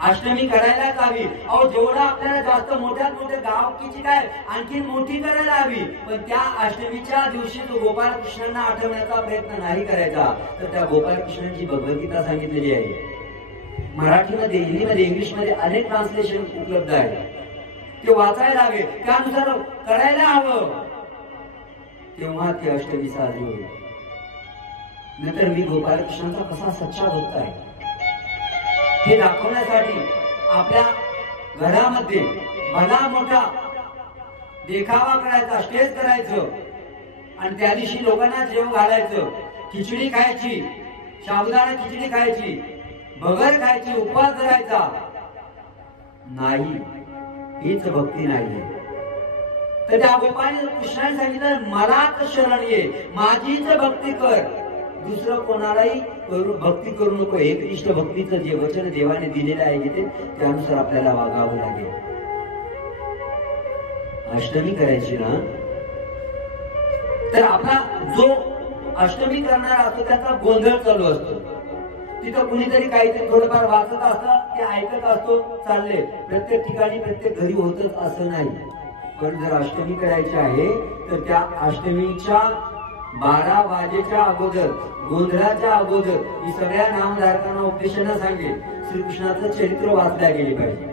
अष्टमी करायला हवी. अहो जेवढा आपल्याला जास्त मोठ्यात मोठे गावकीची काय आणखी मोठी करायला हवी. पण त्या अष्टमीच्या दिवशी तो गोपालकृष्णांना आठवण्याचा प्रयत्न नाही करायचा. तर त्या गोपालकृष्णांची भगवद्गीता सांगितलेली आहे. मराठीमध्ये, हिंदीमध्ये, इंग्लिशमध्ये अनेक ट्रान्सलेशन उपलब्ध आहे. ते वाचायला हवे, त्यानुसार करायला हवं. तेव्हा ती अष्टमी साजरी होईल. नंतर मी गोपालकृष्णांचा कसा सच्चा भक्त आहे हे दाखवण्यासाठी आपल्या घरामध्ये भला मोठा देखावा करायचा, स्टेज करायचं आणि त्या दिवशी लोकांना जेवण घालायचं. खिचडी खायची, साबुदाणा खिचडी खायची, भगर खायची, उपवास करायचा नाही. हीच भक्ती नाही. तर त्या गोपालकृष्णाने सांगितलं मलाच शरण ये, माझीच भक्ती कर, दुसरं कोणालाही भक्ती करू नको. एकनिष्ठ भक्तीचं जे वचन देवाने दिलेलं आहे तिथे त्यानुसार आपल्याला वागावं लागेल. अष्टमी करायची ना, तर आपला जो अष्टमी करणारा असतो त्याचा गोंधळ चालू असतो. तिथं कुणीतरी काहीतरी थोडंफार वाचत असतं, ते ऐकत असतो, चालले. प्रत्येक ठिकाणी प्रत्येक घरी होतच असं नाही. पण जर अष्टमी करायची आहे तर त्या अष्टमीच्या 12 वाजेच्या अगोदर, गोंधळाच्या अगोदर मी सगळ्या नामधारकांना उपदेशांना सांगेन, श्रीकृष्णाचं चरित्र वाचल्या गेले पाहिजे.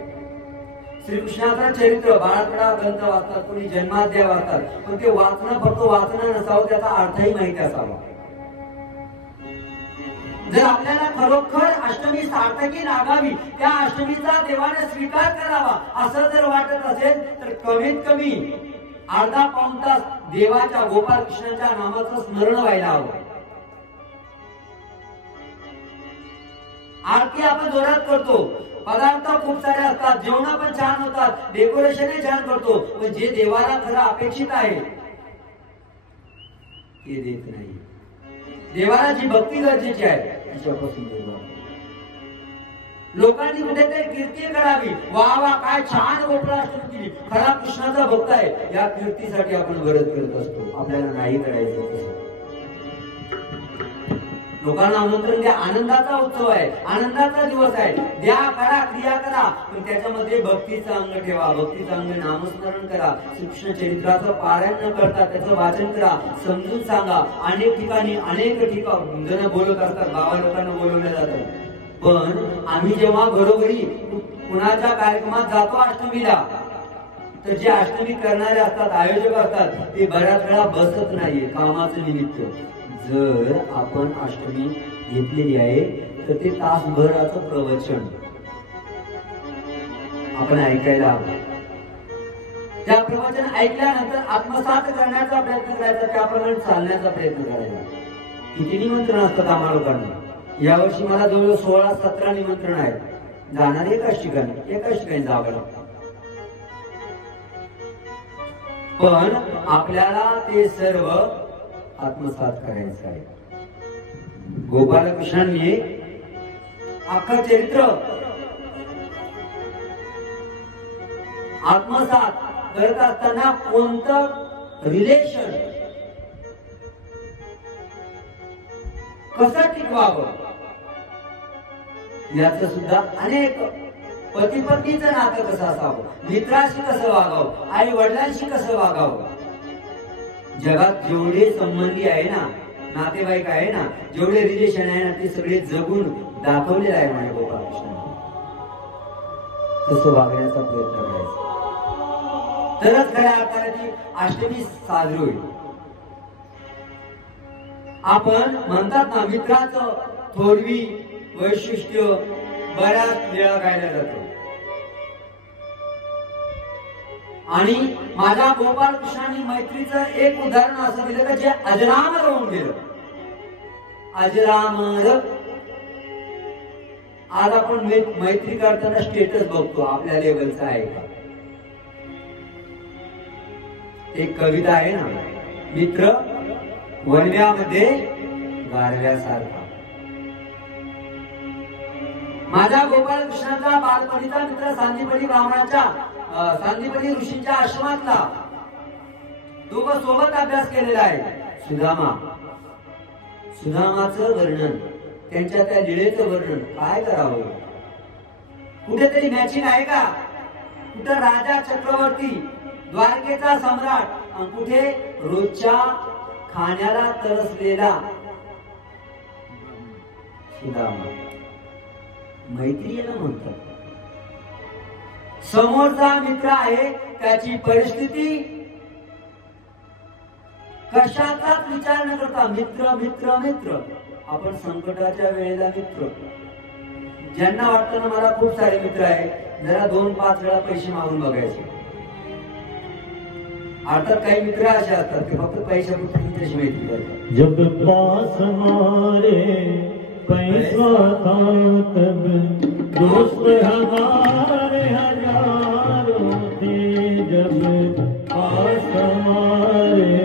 श्रीकृष्णाचं चरित्र बाळकडा ग्रंथ वाचतात, कोणी जन्माध्याय वाचतात, पण ते वाचणं फक्त वाचणं नसावं, त्याचा अर्थही माहिती असावा. जर आपल्याला खरोखर अष्टमी सार्थकी लागावी, त्या अष्टमीचा देवाने स्वीकार करावा असं जर वाटत असेल तर कमीत कमी अर्धा पाऊण तास देवाच्या गोपाल कृष्णाच्या नामाचं स्मरण व्हायला हवं. आरती आपण जोरात करतो, पदार्थ खूप सारे असतात, जेवण पण छान होतात, डेकोरेशनही छान करतो, पण जे देवाला खरं अपेक्षित आहे ते देत नाही. देवाला जी भक्ती गरजेची आहे त्याच्यापासून देवा. लोकांनी कुठेतरी कीर्ती करावी, वा वा काय छान गोपाष्टमी केली, खरा कृष्णाचा भक्त आहे, या कीर्तीसाठी आपण व्रत करत असतो. आपल्याला नाही करायचं. लोकांना आमंत्रण द्या, आनंदाचा उत्सव आहे, आनंदाचा दिवस आहे, द्या, करा, क्रिया करा, पण त्याच्यामध्ये भक्तीचं अंग ठेवा. भक्तीचं अंग नामस्मरण करा, श्रीकृष्ण चरित्राचं पारायण न करता त्याचं वाचन करा, समजून सांगा. अनेक ठिकाणी अनेक जण बोलत असतात, बाबा लोकांना बोलवलं जातं, पण आम्ही जेव्हा घरोघरी कुणाच्या कार्यक्रमात जातो अष्टमीला, तर जे अष्टमी करणारे असतात, आयोजक असतात, ते बऱ्याच वेळा बसत नाहीये कामाचं निमित्त. जर आपण अष्टमी घेतलेली आहे तर ते तासभराचं प्रवचन आपण ऐकायला हवं. त्या प्रवचन ऐकल्यानंतर आत्मसात करण्याचा प्रयत्न करायचा, त्याप्रमाणे चालण्याचा प्रयत्न करायचा. किती निमंत्रण असतात आम्हा लोकांना. यावर्षी मला जवळ 16-17 निमंत्रण आहेत. जाणार एकाच ठिकाणी जावं लागतं, पण आपल्याला ते सर्व आत्मसात करायचं आहे. गोपालकृष्णांनी अख्खं चरित्र आत्मसात करत असताना कोणतं रिलेशन कसं टिकवावं याचं सुद्धा अनेक, पती पत्नीचं नातं कसं असावं, मित्राशी कसं वागावं, आई वडिलांशी कसं वागावं. जगात जेवढे संबंधी आहे ना, नातेवाईक आहे ना, जेवढे रिलेशन आहे ना, ते सगळे जगून दाखवलेलं आहे माझ्या गोपालकृष्णाने. तसं वागण्याचा प्रयत्न करायचा, तरच खऱ्या अर्थाने ती अष्टमी साजरी होईल. आपण म्हणतात ना, मित्राचं थोरवी वैशिष्ट्य बऱ्याच वेळा गायला जातो. आणि माझ्या गोपालकृष्णांनी मैत्रीचं एक उदाहरण असं दिलं का जे अजरामर होऊन गेलं. अजरामर. आज आपण मैत्री करताना स्टेटस बघतो, आपल्या लेवलचा आहे का. एक कविता आहे ना, मित्र वनव्यामध्ये गारव्यासारखा. माझ्या गोपालकृष्णाचा बालपणीचा मित्र सांदीपनी ब्राह्मणाच्या सांदीपनी ऋषींच्या आश्रमातला, दोघं सोबत अभ्यास केलेला आहे. सुदामाचं वर्णन, त्यांच्या त्या लीळेचं वर्णन काय करावं. कुठेतरी मॅचिंग आहे का. कुठं राजा चक्रवर्ती, द्वारकेचा सम्राट, आणि कुठे रोजच्या खाण्याला तरसलेला सुदामा. मैत्री याला म्हणतात. समोरचा मित्र आहे, त्याची परिस्थिती कशाचाच विचार न करता मित्र मित्र मित्र. आपण संकटाच्या वेळेला मित्र. ज्यांना वाटतं ना मला खूप सारे मित्र आहे, जरा 2-5 वेळा पैसे मागून बघायचे. अर्थात काही मित्र असे असतात की फक्त पैशापुरती तुमच्याशी मैत्री करतात. जब पास हमारे पैसा था तब दोस्त हमारे हजारों थे. जब पास हमारे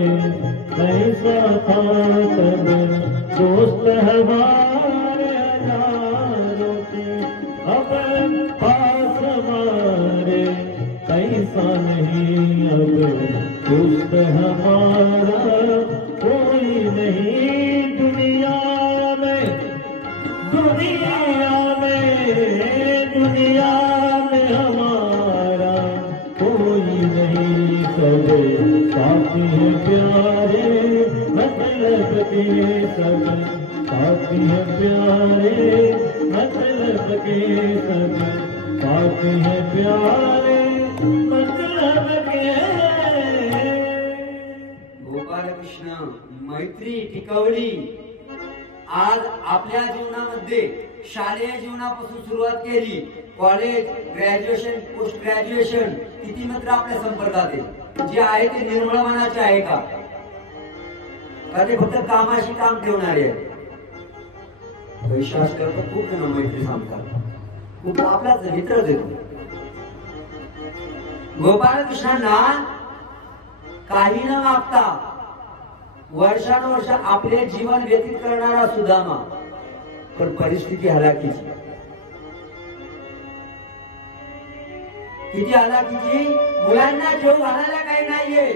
पैसा था तब दोस्त हमारे हजारों थे. अब पास हमारे पैसा नहीं, अब दोस्त हमारा कोई नहीं. दुनिया में हमारा कोई नहीं. सब साथी है प्यारे मतलब के, सब साथी है प्यारे मतलब के, सब साथी है प्यारे मतलब के गोपाल कृष्ण मैत्री टिकवली. आज आपल्या जीवनामध्ये शालेय जीवनापासून सुरुवात केली, कॉलेज, ग्रॅज्युएशन, पोस्ट ग्रॅज्युएशन, किती मित्र आपल्या संपर्कात आहे? जे आहे ते निर्मळ मनाचे आहे का? ते फक्त कामाशी काम ठेवणारे आहे? विश्वास करतो खूप जण मैत्री सांगतात, खूप आपलाच मित्रच येतो. गोपालकृष्णांना काही न मागता वर्षानुवर्ष आपले जीवन व्यतीत करणारा सुदामा, पण परिस्थिती हलाखीची. किती हलाखीची? मुलांना जेव घालायला काही नाहीये.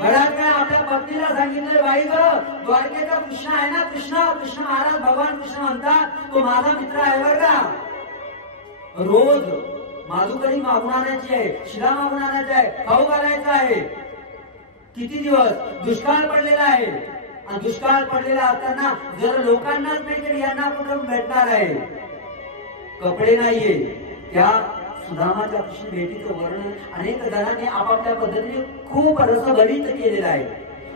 बऱ्याच वेळा आपल्या पत्नीला सांगितलं, बाई ग, द्वारकेचा कृष्ण आहे ना, कृष्ण कृष्ण महाराज भगवान कृष्ण म्हणतात, तो माझा मित्र आहे बर का. रोज माधुकरी मागून आणायची आहे, शिला मागून आणायची आहे, खाऊ घालायचा आहे. किती दिवस दुष्काळ पडलेला आहे, आणि दुष्काळ पडलेला असताना जर लोकांनाच नाही तर यांना कुठून भेटणार आहे? कपडे नाहीये. त्या सुदामाच्या कृष्ण भेटीचं वर्णन अनेक जणांनी आपापल्या पद्धतीने खूप रसभरीत केलेलं आहे.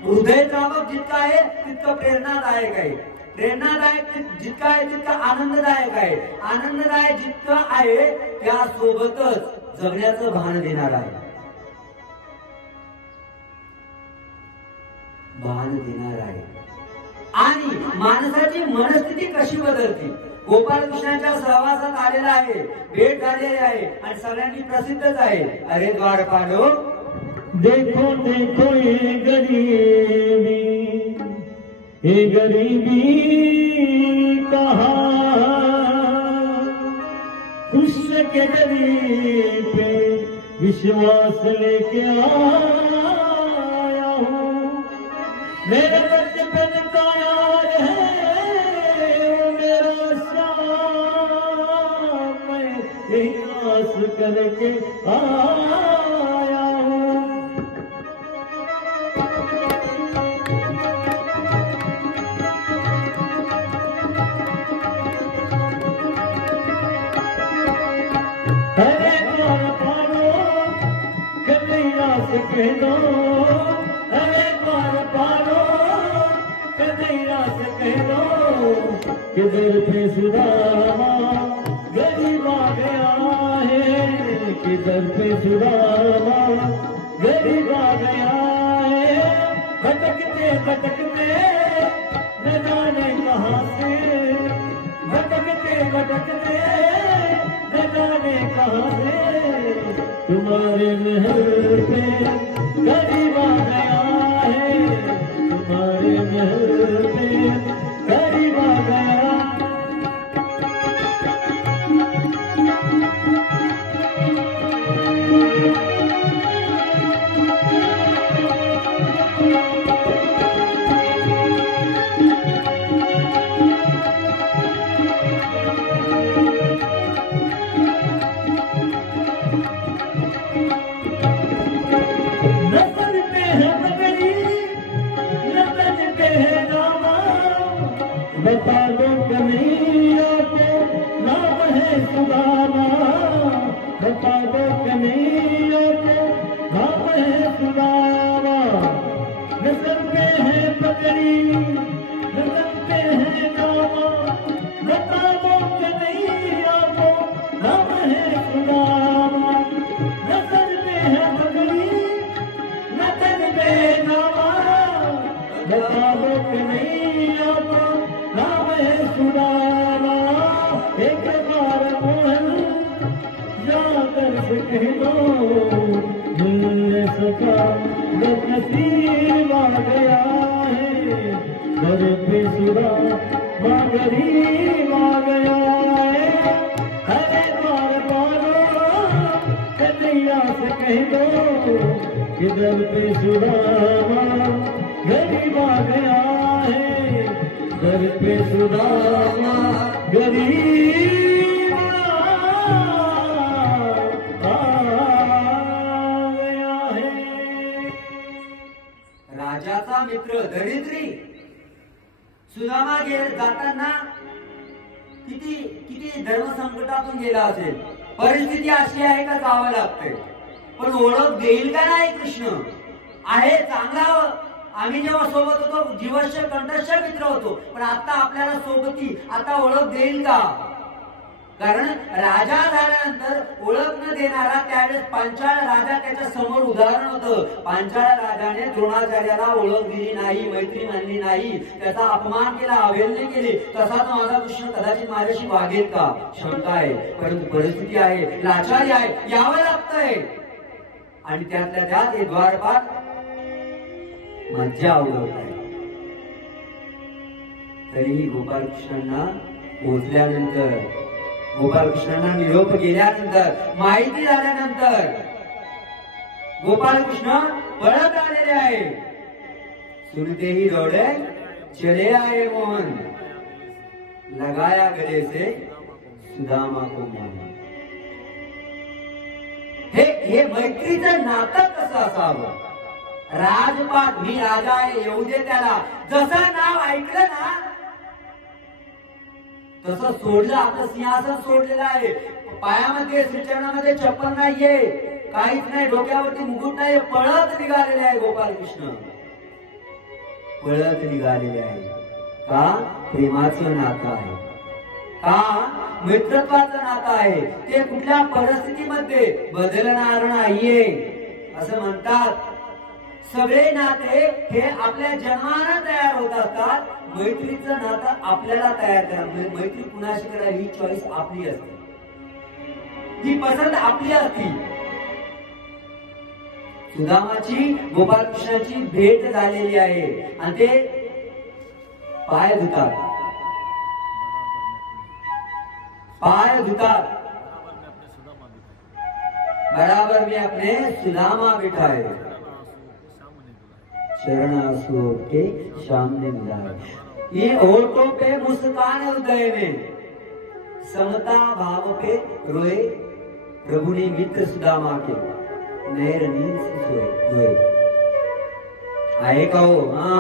हृदयद्रावक जितकं आहे तितकं प्रेरणादायक आहे. प्रेरणादायक जितकं आहे तितकं आनंददायक आहे. आनंददायक जितकं आहे त्यासोबतच जगण्याचं भान देणार आहे. भान देणार आहे. आणि माणसाची मनस्थिती कशी बदलते? गोपालकृष्णांच्या सहवासात आलेला आहे, भेट झालेली आहे, आणि सगळ्यांनी प्रसिद्धच आहे. अरे द्वारपालो, देखो देखो ये गरीबी कहाँ, कृष्ण के गरीब पे विश्वास लेके आया हूँ. मेरे बचपन का यार है मेरा श्याम, मैं यही आस करके आया हूँ. अरे द्वार पालो कन्हैया से कह दो, अरे द्वार पालो कन्हैया से कह दो, किधर पे सुदामा गरीब आ गया है, किधर पे सुदामा गरीब आ गया है. भटकते भटकते न जाने कहाँ से, भटकते भटकते न जाने कहाँ से, तुम्हारे महल पे गरीब आ गया है, तुम्हारे महल पे गरीब आ गया. बता दो कन्हैया को नाम है सुदामा, बता दो कन्हैया को नाम है सुदामा. नजर पे है पगड़ी, नजर पे है नामा, बता दो कन्हैया को नाम है सुदामा. नजर पे है पगड़ी, नजर पे नामा, बता दो कन्हैया को नाम है सुदामा. एक बार मोहन जाकर से कह दो, मिलने सका न नसीब आ गया है, घर पे सुदामा गरीब आ गया है. अरे द्वार पालो कन्हैया से कह दो, किधर पे सुदामा गरीब आ गया है, घर पे सुदामा गरीब आ गया है. राजाचा मित्र दरिद्री सुदामा जाताना किती किती धर्म संकटातून गेला असेल. परिस्थिती अशी आहे का जावं लागतंय, पण ओळख देईल का नाही कृष्ण आहे चांगला. आम्ही जेव्हा सोबत होतो जीवस्य कंठस्थ मित्र होतो, पण आता आपल्याला सोबती आता ओळख देईल का? कारण राजा झाल्यानंतर ओळख न देणारा त्यावेळेस पांचाळ राजा त्याच्या समोर उदाहरण होतं. पांचाळ राजाने द्रोणाचार्याला ओळख दिली नाही, मैत्री मानली नाही, त्याचा अपमान केला, अवहेलना केली. तसाच माझा कृष्ण कदाचित माझ्याशी वागेल का शंका आहे. परंतु परिस्थिती आहे, लाचारी आहे, यावं लागतंय. आणि त्यातल्या त्यात हे द्वारपाल मज्जा आवडत आहे. तरीही गोपालकृष्णांना पोचल्यानंतर, गोपालकृष्णांना निरोप गेल्यानंतर, माहिती झाल्यानंतर गोपालकृष्ण परत आलेले आहे. सुनते ही दौड़े चले आए मोहन, लगाया गले से सुदामा को मोहन. हे मैत्रीचं नातं कसं असावं? राजपाट, मी राजा आहे येऊ दे त्याला, जसं नाव ऐकलं ना तसं सोडलं. आपलं सिंहासन सोडलेलं आहे, पायामध्ये श्रीचरणामध्ये चप्पल नाहीये, काहीच नाही, डोक्यावरती मुकुट नाही, पळत निघालेले आहे गोपालकृष्ण, पळत निघालेले आहे. का? प्रेमाचं नातं आहे, का? मित्रत्वाचं नातं आहे. ते कुठल्या परिस्थितीमध्ये बदलणार नाहीये. असं म्हणतात सगळे नाते हे आपल्या जन्मानं तयार होत असतात. मैत्रीचं नातं आपल्याला तयार करा. मैत्री कुणाशी करावी ही चॉईस आपली असते, ही पसंत आपली असती. सुदामाची गोपालकृष्णाची भेट झालेली आहे आणि ते पाय धुतात, पाय धुतात. बराबर में अपने सुदामा बिठाए, चरण आंसू के सामने मिलाए. ये होठों पे मुस्कान हृदय में, समता भाव पे रोए प्रभु ने मित्र सुदामा के, नैर नींद से सोए. आहे का हो? हा,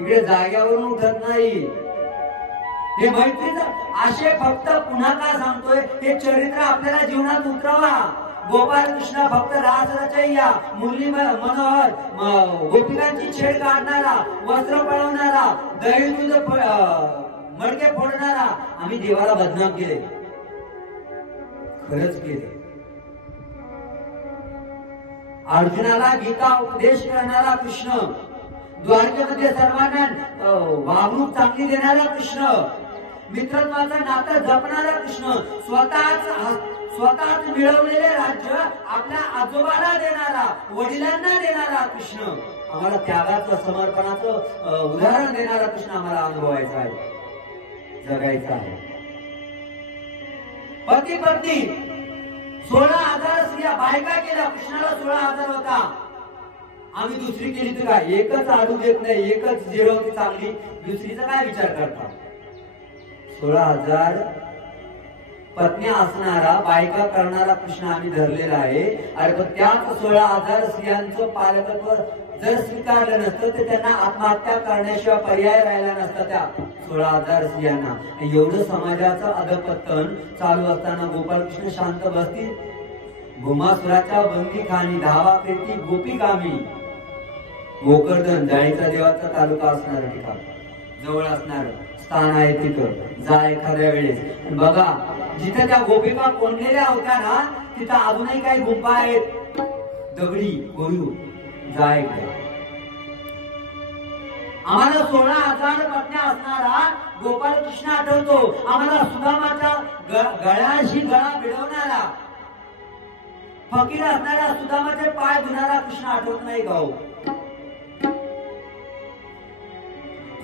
इकडे जाग्यावरून उठत नाही. हे मैत्रीचं आशय फक्त पुन्हा का सांगतोय, हे चरित्र आपल्याला जीवनात उतरवा. गोपालकृष्ण फक्त रास रचय्या, मुरली मनोहर, गोपिकांची छेड काढणारा, वस्त्र पळवणारा, दही दूध मडके फोडणारा, आम्ही देवाला बदनाम केले, खरंच केले. अर्जुनाला गीता उपदेश करणारा कृष्ण, द्वारकेमध्ये सर्वांना वागणूक चांगली देणारा कृष्ण, मित्रत्वाचं नातं जपणारा कृष्ण, स्वतःच मिळवलेले राज्य आपल्या आजोबाला देणारा, वडिलांना देणारा कृष्ण, आम्हाला त्यागाचं समर्पणाचं उदाहरण देणारा कृष्ण आम्हाला अनुभवायचा आहे, जगायचा आहे. पती पत्नी 16,000 स्त्रिया बायका केल्या, कृष्णाला 16,000 होता. आम्ही दुसरी केली तर काय? एकच आडू देत नाही, एकच जिरवती चांगली, दुसरीचा काय विचार करता? 16,000 पत्न्या असणारा, बायका करणारा कृष्ण आम्ही धरलेला आहे. अरे पण त्याच 16,000 स्त्रियांचं पालकत्व जर स्वीकारलं नसतं तर त्यांना आत्महत्या करण्याशिवाय पर्याय राहिला नसता त्या 16,000 स्त्रियांना. एवढं समाजाचं अधपतन चालू असताना गोपालकृष्ण शांत बसतील? भूमासुराच्या बंदी खाणी, धावा फिरती गोपी कामी. गोकर्धन जाळीचा देवाचा तालुका असणार ठिकाण, जवळ असणार स्थान आहे, तिथं जा एखाद्या वेळेस. बघा जिथे त्या गोपिका कोंडलेल्या होत्या ना, तिथं अजूनही काही गुंफा आहेत, दगडी कोरीव, जा एकदा. आम्हाला 16,000 पत्न्या असणारा गोपालकृष्ण आठवतो. आम्हाला सुदामाच्या गळ्याशी गळा भिडवणारा, फकीर असणारा, सुदामाचे पाय धुणारा कृष्ण आठवत नाही का?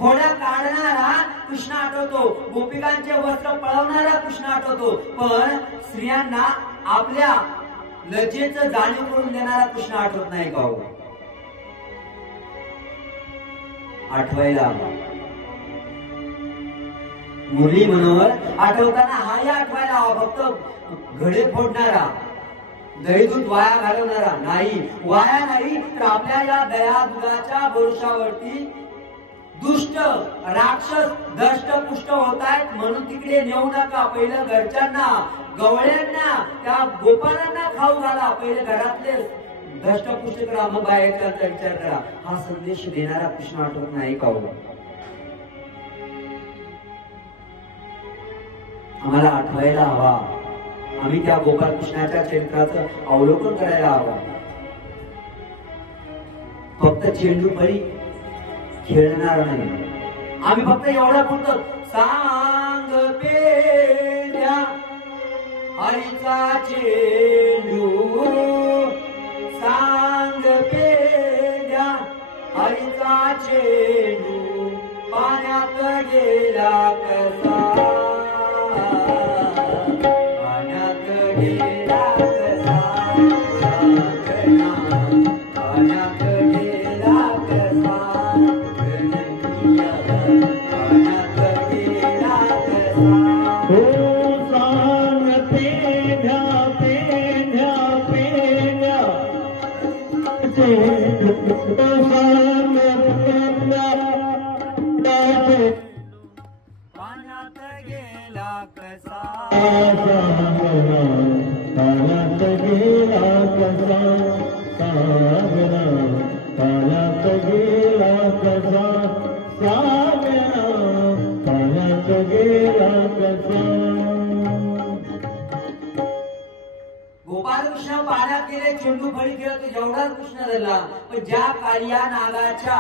घोड्या काढणारा कृष्ण आठवतो, गोपिकांचे वस्त्र पळवणारा कृष्ण आठवतो, पण स्त्रियांना आपल्या लज्जेचं जाणीव करून देणारा कृष्ण आठवत नाही का? आठवायला मुरली मनोहर आठवताना हाही आठवायला हवा. फक्त घडे फोडणारा, दहीदूध वाया घालवणारा नाही, वाया नाही तर आपल्या या दया दुधाच्या भरोशावरती दुष्ट राक्षस दष्टपुष्ट होत आहेत म्हणून तिकडे नेऊ नका. पहिलं घरच्यांना गवळ्यांना त्या गोपालांना खाऊ घाला. पहिले घरातले दष्टपुष्ट करा मग बाहेरचा विचार करा. हा संदेश देणारा कृष्ण आठवत नाही का हो? आम्हाला आठवायला हवा. आम्ही त्या गोपाल कृष्णाच्या चरित्राचं अवलोकन करायला हवं. फक्त चेंडू फळी खेळणार नाही. आम्ही फक्त एवढं बोलतो सांग पेल्या हरीचा चेंडू, सांग पेल्या हरीचा चेंडू पाण्यात गेला कसा, पाण्यात गेला कसा, पाण्यात गेला कसा, पाण्यात गेला कसा. हो सांग पेढ्या पेढ्या पेढ्या पाण्यात गेला कसा, पाण्यात गेला कसा, सागरा पाण्यात गेला कसा, सागरा पाण्यात गेला कसा. गोपाल कृष्ण पाण्यात गेले, चेंडू फळी खेळत जेवढाच कृष्ण झाला. पण ज्या काळ्या नागाच्या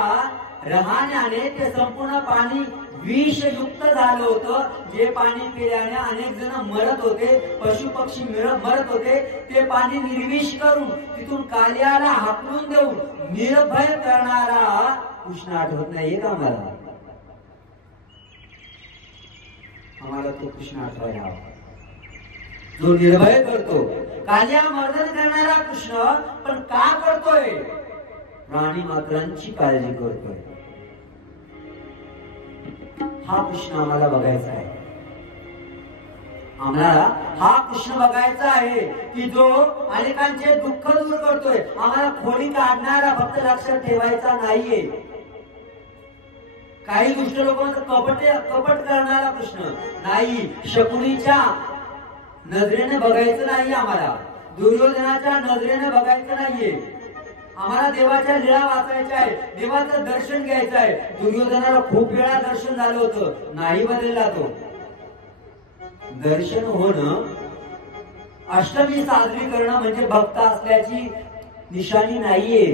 रहाण्याने ते संपूर्ण पाणी विषयुक्त झालं होतं. जे पाणी पिल्याने अनेक जण मरत होते, पशु पक्षी मरत होते. ते पाणी निर्विष करून तिथून कालियाला हाकलून देऊन निर्भय करणारा कृष्ण आठवत नाहीये का आम्हाला? आम्हाला तो कृष्ण आठवायला हवा जो निर्भय करतो. कालिया मर्दन करणारा कृष्ण पण का करतोय? प्राणी मात्रांची काळजी करतोय. हा कृष्ण आम्हाला बघायचा आहे. आम्हाला हा कृष्ण बघायचा आहे की जो अनेकांचे दुःख दूर करतोय. आम्हाला खोडी काढणारा फक्त लक्षात ठेवायचा नाहीये. काही दुष्ट लोकांचं कपट करणारा कृष्ण नाही. शकुनीच्या नजरेने बघायचं नाही आम्हाला. दुर्योधनाच्या नजरेने बघायचं नाहीये. आम्हाला देवाच्या लीळा वाचायच्या आहे, देवाचं दर्शन घ्यायचं आहे. दुर्योधनाला खूप वेळा दर्शन झालं होतं, नाही बदलला तो. दर्शन होणं, अष्टमी साजरी करणं म्हणजे भक्त असल्याची निशाणी नाहीये.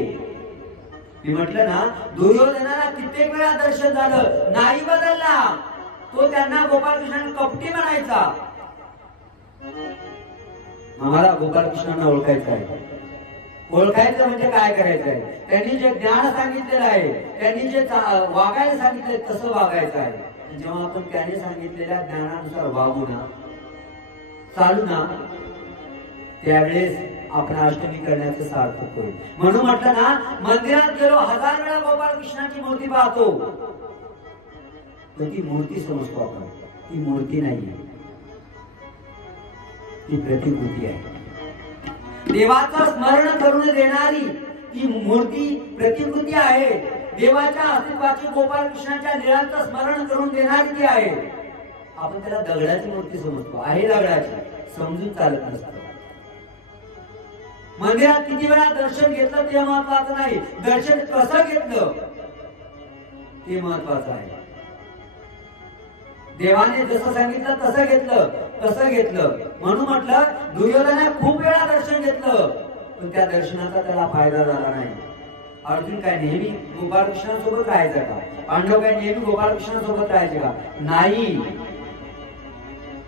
मी म्हटलं ना, दुर्योधनाला कित्येक वेळा दर्शन झालं, नाही बदलला. तो त्यांना गोपालकृष्णाने कपटी म्हणायचा. आम्हाला गोपालकृष्णांना ओळखायचं आहे. ओळखायचं म्हणजे काय करायचं आहे? त्यांनी जे ज्ञान सांगितलेलं आहे, त्यांनी जे वागायला सांगितलंय तसं वागायचं आहे. जेव्हा आपण त्याने सांगितलेल्या ज्ञानानुसार वागू ना, चालू ना, त्यावेळेस आपण अष्टमी करण्याचं सार्थक होईल. म्हणून म्हटलं ना, मंदिरात गेलो 1000 वेळा गोपालकृष्णाची मूर्ती पाहतो, पण ती मूर्ती समजतो आपण. ती मूर्ती नाहीये, ती प्रतिकृती आहे. देवाचं स्मरण करून देणारी ती मूर्ती प्रतिकृती आहे. देवाच्या अस्तित्वाची, गोपालकृष्णाच्या लीळांचं स्मरण करून देणारी ती आहे. आपण त्याला दगडाची मूर्ती समजतो, आहे दगडाची, समजून चालत नसतं. मंदिरात किती वेळा दर्शन घेतलं ते महत्वाचं नाही, दर्शन कसं घेतलं ते महत्वाचं आहे. देवाने जसं सांगितलं तसं घेतलं, कसं घेतलं. म्हणून म्हटलं, दुर्योधनाने खूप वेळा दर्शन घेतलं, पण त्या दर्शनाचा त्याला फायदा झाला नाही. अर्जुन काय नेहमी गोपालकृष्णासोबत राहायचं का? पांडव काय नेहमी गोपालकृष्णासोबत राहायचे का? नाही,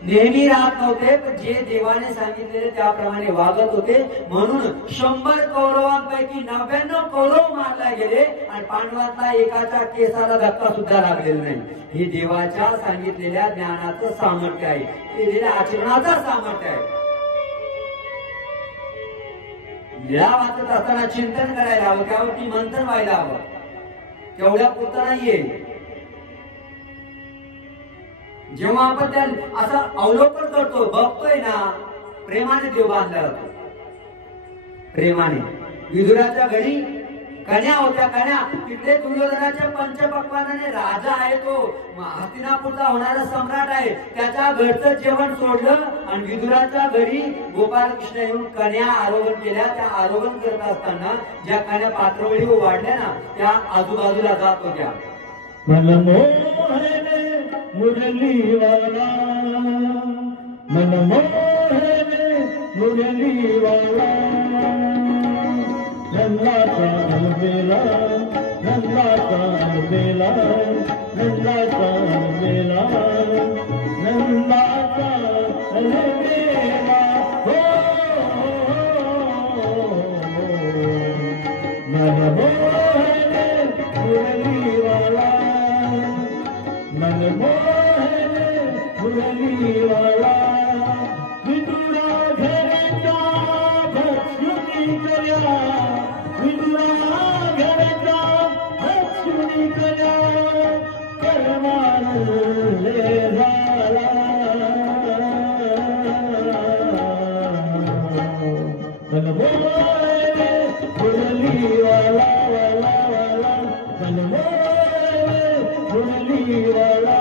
नेहमी राहत नव्हते. पण जे देवाने सांगितलेले त्याप्रमाणे वागत होते. म्हणून 100 कौरवांपैकी 99 कौरव मारले गेले आणि पांडवांना एकाच्या केसाला धक्का सुद्धा लागलेला नाही. हे देवाच्या सांगितलेल्या ज्ञानाचं सामर्थ्य आहे, केलेल्या आचरणाचं सामर्थ्य आहे. लीळा वाचत असताना चिंतन करायला हवं, त्यावरती मंथन व्हायला हवं. तेवढ्या पुरतं नाहीये. जेव्हा आपण त्या असं अवलोकन करतो, बघतोय ना, प्रेमाने देव बांधला जातो. प्रेमाने विदुराच्या घरी कन्या होत्या कन्या. तिकडे दुर्योधनाच्या पंचपक्वानाने राजा आहे, तो हस्तिनापूरचा होणारा सम्राट आहे, त्याच्या घरचं जेवण सोडलं आणि विदुराच्या घरी गोपालकृष्ण येऊन कन्या आरोहण केल्या. त्या आरोहण करत असताना ज्या कन्या पात्रवळी वाढल्या ना त्या आजूबाजूला जात होत्या. मनमोहन मुरलीवाला मनमोहन मुरलीवाला नंदाचा अलबेला नंदाचा अलबेला नंदाचा अलबेला नंदाचा अलबेला हो मनमोहन मुरलीवाला मनमोहन मुरलीवाला विदुरा घरचा भक्षुनी कल्या विदुरा घरचा भक्षुनी कल्या परमानंदे झाला मनमोहन मुरलीवाला वाला वाला मनमोहन मुरलीवाला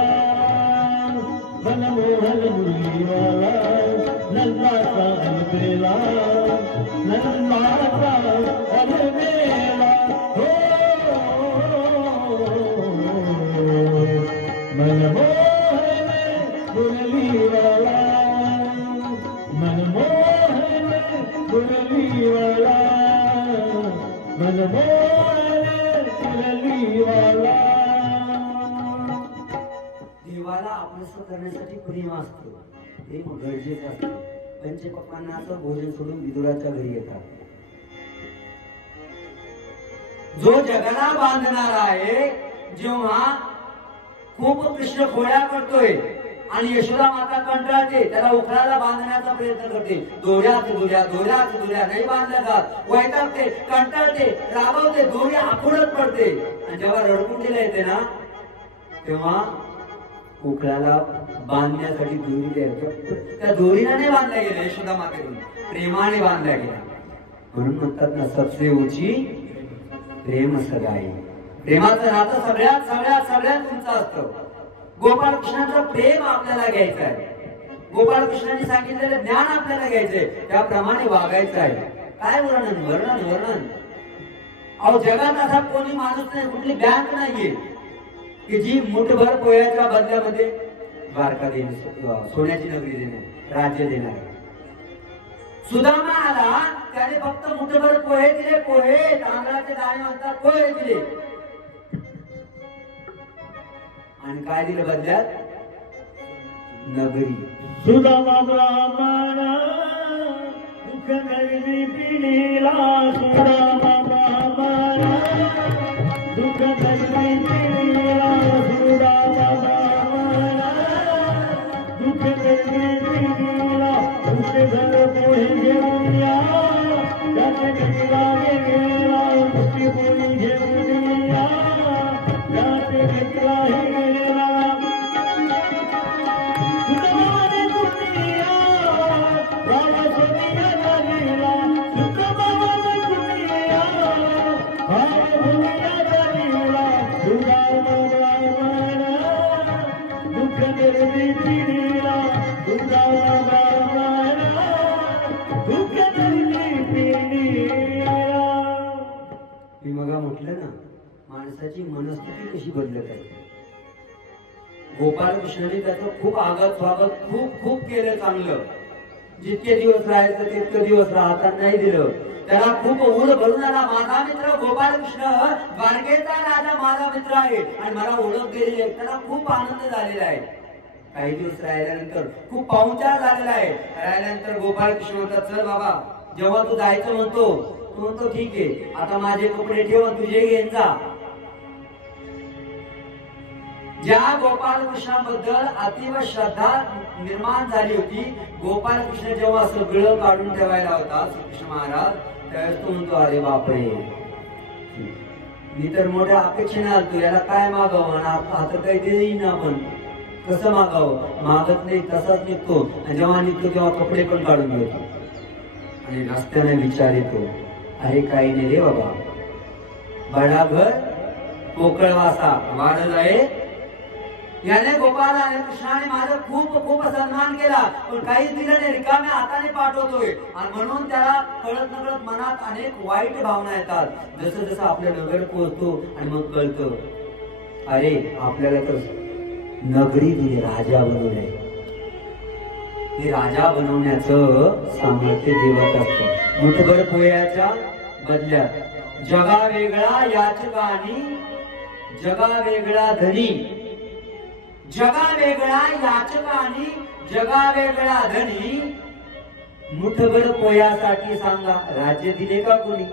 मनमोहन मुरलीवाला नंदाचा अलबेला नंदाचा अलबेला हो मनमोहन मुरलीवाला मनमोहन मुरलीवाला मनमोहन मुरलीवाला. देवाला आपलंसं करण्यासाठी प्रेम असतं, प्रेम गरजेचं असतं. पंचपक्वान्नाचं भोजन सोडून विदुराच्या घरी येतात. जो जगाला बांधणारा आहे, जेव्हा खूप कृष्ण खोड्या करतोय आणि यशोदा माता कंटाळते, त्याला उखळाला बांधण्याचा प्रयत्न करते. दोऱ्यात नाही बांधल्या जात, वैतागते, कंटाळते, रागवते, दोरी आखुडत पडते आणि जेव्हा रडकुंडीला येते ना तेव्हा उखळाला बांधण्यासाठी दोरी द्यायचं. त्या दोरीला नाही बांधल्या गेल्या, यशोदा मातेकडून प्रेमाने बांधल्या गेल्या. म्हणून म्हणतात ना सबसे ऊंची प्रेम सगाई. प्रेमाचं नातं सगळ्यात उंच असतं. गोपाळकृष्णाचं प्रेम आपल्याला घ्यायचं आहे, गोपाळकृष्णांनी सांगितलेलं ज्ञान आपल्याला घ्यायचंय, त्याप्रमाणे वागायचं आहे. काय वर्णन अहो जगात असा कोणी माणूस नाही, कुठली बँक नाहीये की जी मुठभर पोह्याच्या बदल्यामध्ये द्वारका देणार, सोन्याची नगरी देणार, राज्य देणार. सुदामा आला, त्याने फक्त मुठभर पोहे दिले, पोहे तांदळाचे दाणे म्हणतात, पोहे दिले आणि काय दिलं बदल्यात? नगरी. सुदामा ब्राह्मणा दुःख नगरी पिढीला सुदामा ब्राह्मणा दुःख नगरी पिढीला सुदामा ब्राह्मणा दुःख नगरी पिढीला उसे घर पोहे घेऊन या त्याचे घरीला गेला मुठी पोळी घेऊन या त्याचे घरीला माणसाची मनस्थिती कशी बदलत आहे. गोपाळकृष्णाने त्याचं खूप आगत स्वागत खूप केलं चांगलं. जितके दिवस राहायचं तितके दिवस राहता नाही दिलं. त्याला खूप ऊर भरून आला. माझा मित्र गोपाळकृष्ण द्वारकेचा राजा माझा मित्र आहे आणि मला ओळख दिलेली आहे. त्याला खूप आनंद झालेला आहे. काही दिवस राहिल्यानंतर खूप पाहुणचार झालेला आहे. राहिल्यानंतर गोपाळकृष्ण म्हणतात, चल बाबा, जेव्हा तू जायचं म्हणतो तू म्हणतो ठीक आहे, आता माझे कपडे ठेव, तुझे घेऊन जा. ज्या गोपाळकृष्णाबद्दल अतिव श्रद्धा निर्माण झाली होती, गोपाळकृष्ण जेव्हा सगळं काढून ठेवायला होता श्रीकृष्ण महाराज, त्यावेळेस तो म्हणतो, अरे बापरे, मी तर मोठ्या अपेक्षेने आलतो, याला काय मागावं आणि आता काही देईन आपण, कसं मागावं, मागत नाही तसाच निघतो. आणि जेव्हा निघतो तेव्हा कपडे पण काढून घेतो आणि रस्त्याने विचार येतो, अरे काही नाही रे बाबा, बडा घर कोकळवासा वाढ जाये. याने गोपाल आणि कृष्णाने माझा खूप खूप सन्मान केला, पण काहीच दिलं नाही, रिकाम्या हाताने पाठवतोय. आणि म्हणून त्याला कळत नकळत मनात अनेक वाईट भावना येतात. जसं जसं आपल्या नगर पोहोचतो आणि मग कळतं, अरे आपल्याला तर नगरी दिली, राजा बनवले. ते राजा बनवण्याचं सामर्थ्य देवात असतं. मुठभर पोह्याच्या बदल्यात जगा वेगळा याचकानी, जगा वेगळा धनी. जगा वेगळा याचकानी, जगा वेगळा धनी. मुठभर पोह्यासाठी सांगा, राज्य दिले का कोणी?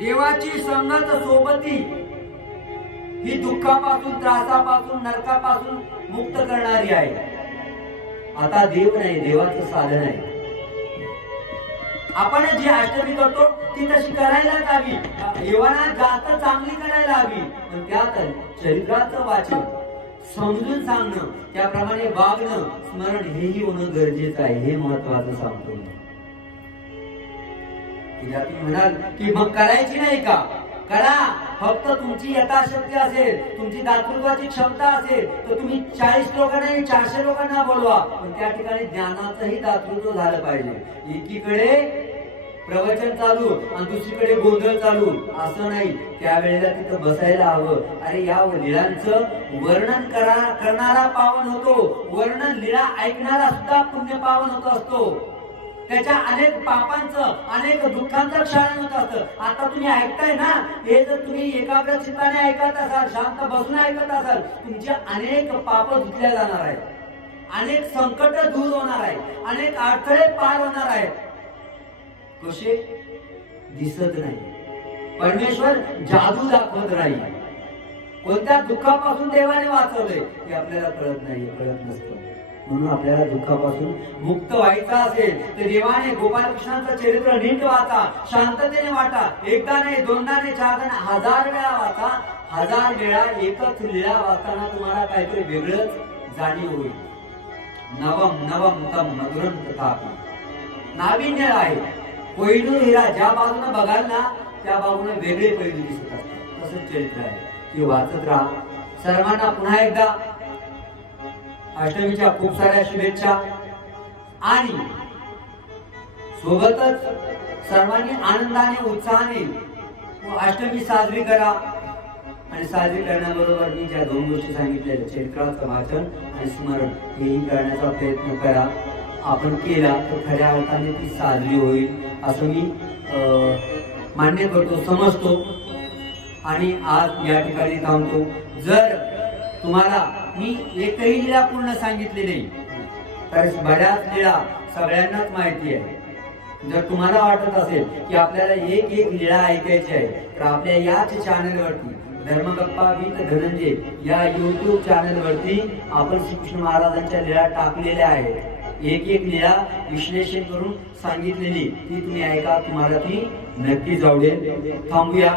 देवाची संगत सोबती ही दुःखापासून, त्रासापासून, नरकापासून मुक्त करणारी आहे. आता देव नाही, देवाचं साधन आहे. आपण जी अष्टमी करतो ती तशी करायलाच हवी, देवाला जास्त चांगली करायला हवी, पण त्यात चरित्राचं वाचन, समजून सांगणं, त्याप्रमाणे वागणं, स्मरण हेही होणं गरजेचं आहे. हे महत्वाचं सांगतो. तुम्ही म्हणाल की मग करायची नाही का? करा, फक्त तुमची यथाशक्ती असेल, तुमची दातृत्वाची क्षमता असेल तर तुम्ही 40 लोकांना 400 लोकांना बोलवा, पण त्या ठिकाणी ज्ञानाचंही दातृत्व झालं पाहिजे. एकीकडे प्रवचन चालू आणि दुसरीकडे गोंधळ चालू असं नाही. त्यावेळेला तिथं बसायला हवं. अरे या लीळांचं वर्णन करणारा पावन होतो, वर्णन लीळा ऐकणारा सुद्धा पुण्य पावन होत असतो. त्याच्या अनेक पापांचं, अनेक दुःखांचं क्षरण होत असतं. आता तुम्ही ऐकताय ना, हे जर तुम्ही एकाग्र चित्ताने ऐकत असाल, शांत बसून ऐकत असाल, तुमचे अनेक पाप धुतल्या जाणार आहेत, अनेक संकट दूर होणार आहे, अनेक अडथळे पार होणार आहेत. कसे? दिसत नाही. परमेश्वर जादू दाखवत नाही. कोणत्या दुःखापासून देवाने वाचवले ते आपल्याला कळत नाही, कळत नसतं. म्हणून आपल्याला दुःखापासून मुक्त व्हायचा असेल तर देवाने गोपालकृष्णांचं चरित्र नीट वाचा, शांततेने वाचा. एकदा नाही, दोनदा नाही, 4 नाही, 1000 वेळा वाचा. 1000 वेळा एकच लीळा वाचताना तुम्हाला काहीतरी वेगळंच जाणीव होईल. नवम नवम तम मधुरम तथापि. नाविन्य आहे. कोहिनूर हिरा ज्या बाजूने बघाल ना त्या बाजूने वेगळे पैलू दिसत असतात. तसंच चरित्र आहे. ते वाचत राहा. सर्वांना पुन्हा एकदा अष्टमीच्या खूप साऱ्या शुभेच्छा. आणि सोबतच सर्वांनी आनंदाने, उत्साहाने अष्टमी साजरी करा. आणि साजरी करण्याबरोबर मी ज्या 2 गोष्टी सांगितल्या, चरित्राचं वाचन आणि स्मरण, हेही करण्याचा प्रयत्न करा. आपण केला तर खऱ्या अर्थाने ती साजरी होईल असं मी मान्य करतो, समजतो. आणि आज या ठिकाणी थांबतो. जर तुम्हाला मी एकही लीळा पूर्ण सांगितली नाही तर बऱ्याच लीळा सगळ्यांनाच माहिती आहे. जर तुम्हाला वाटत असेल की आपल्याला एक लीळा ऐकायची आहे तर आपल्या याच चॅनलवरती, धर्मगप्पा विथ धनंजय या YouTube चॅनलवरती आपण श्रीकृष्ण महाराजांच्या लीळा टाकलेल्या आहेत. एक लीळा विश्लेषण करून सांगितलेली, ती तुम्ही ऐका, तुम्हाला ती नक्कीच आवडेल. थांबूया.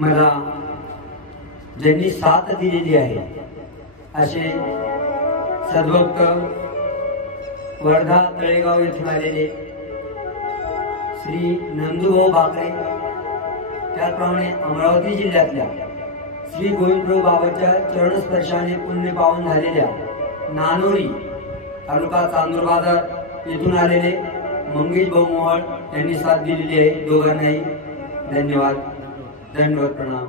मला ज्यांनी साथ दिलेली आहे असे सद्भक्त वर्धा तळेगाव येथून आलेले श्री नंदूभाऊ बाकरे, त्याचप्रमाणे अमरावती जिल्ह्यातल्या श्री गोविंदराव बाबांच्या चरणस्पर्शाने पुण्य पावन झालेल्या नानोरी तालुका चांदूर बाजार येथून आलेले मंगेश भाऊ मोहोळ यांनी साथ दिलेली आहे. दोघांनाही धन्यवाद, दंडवत प्रणाम.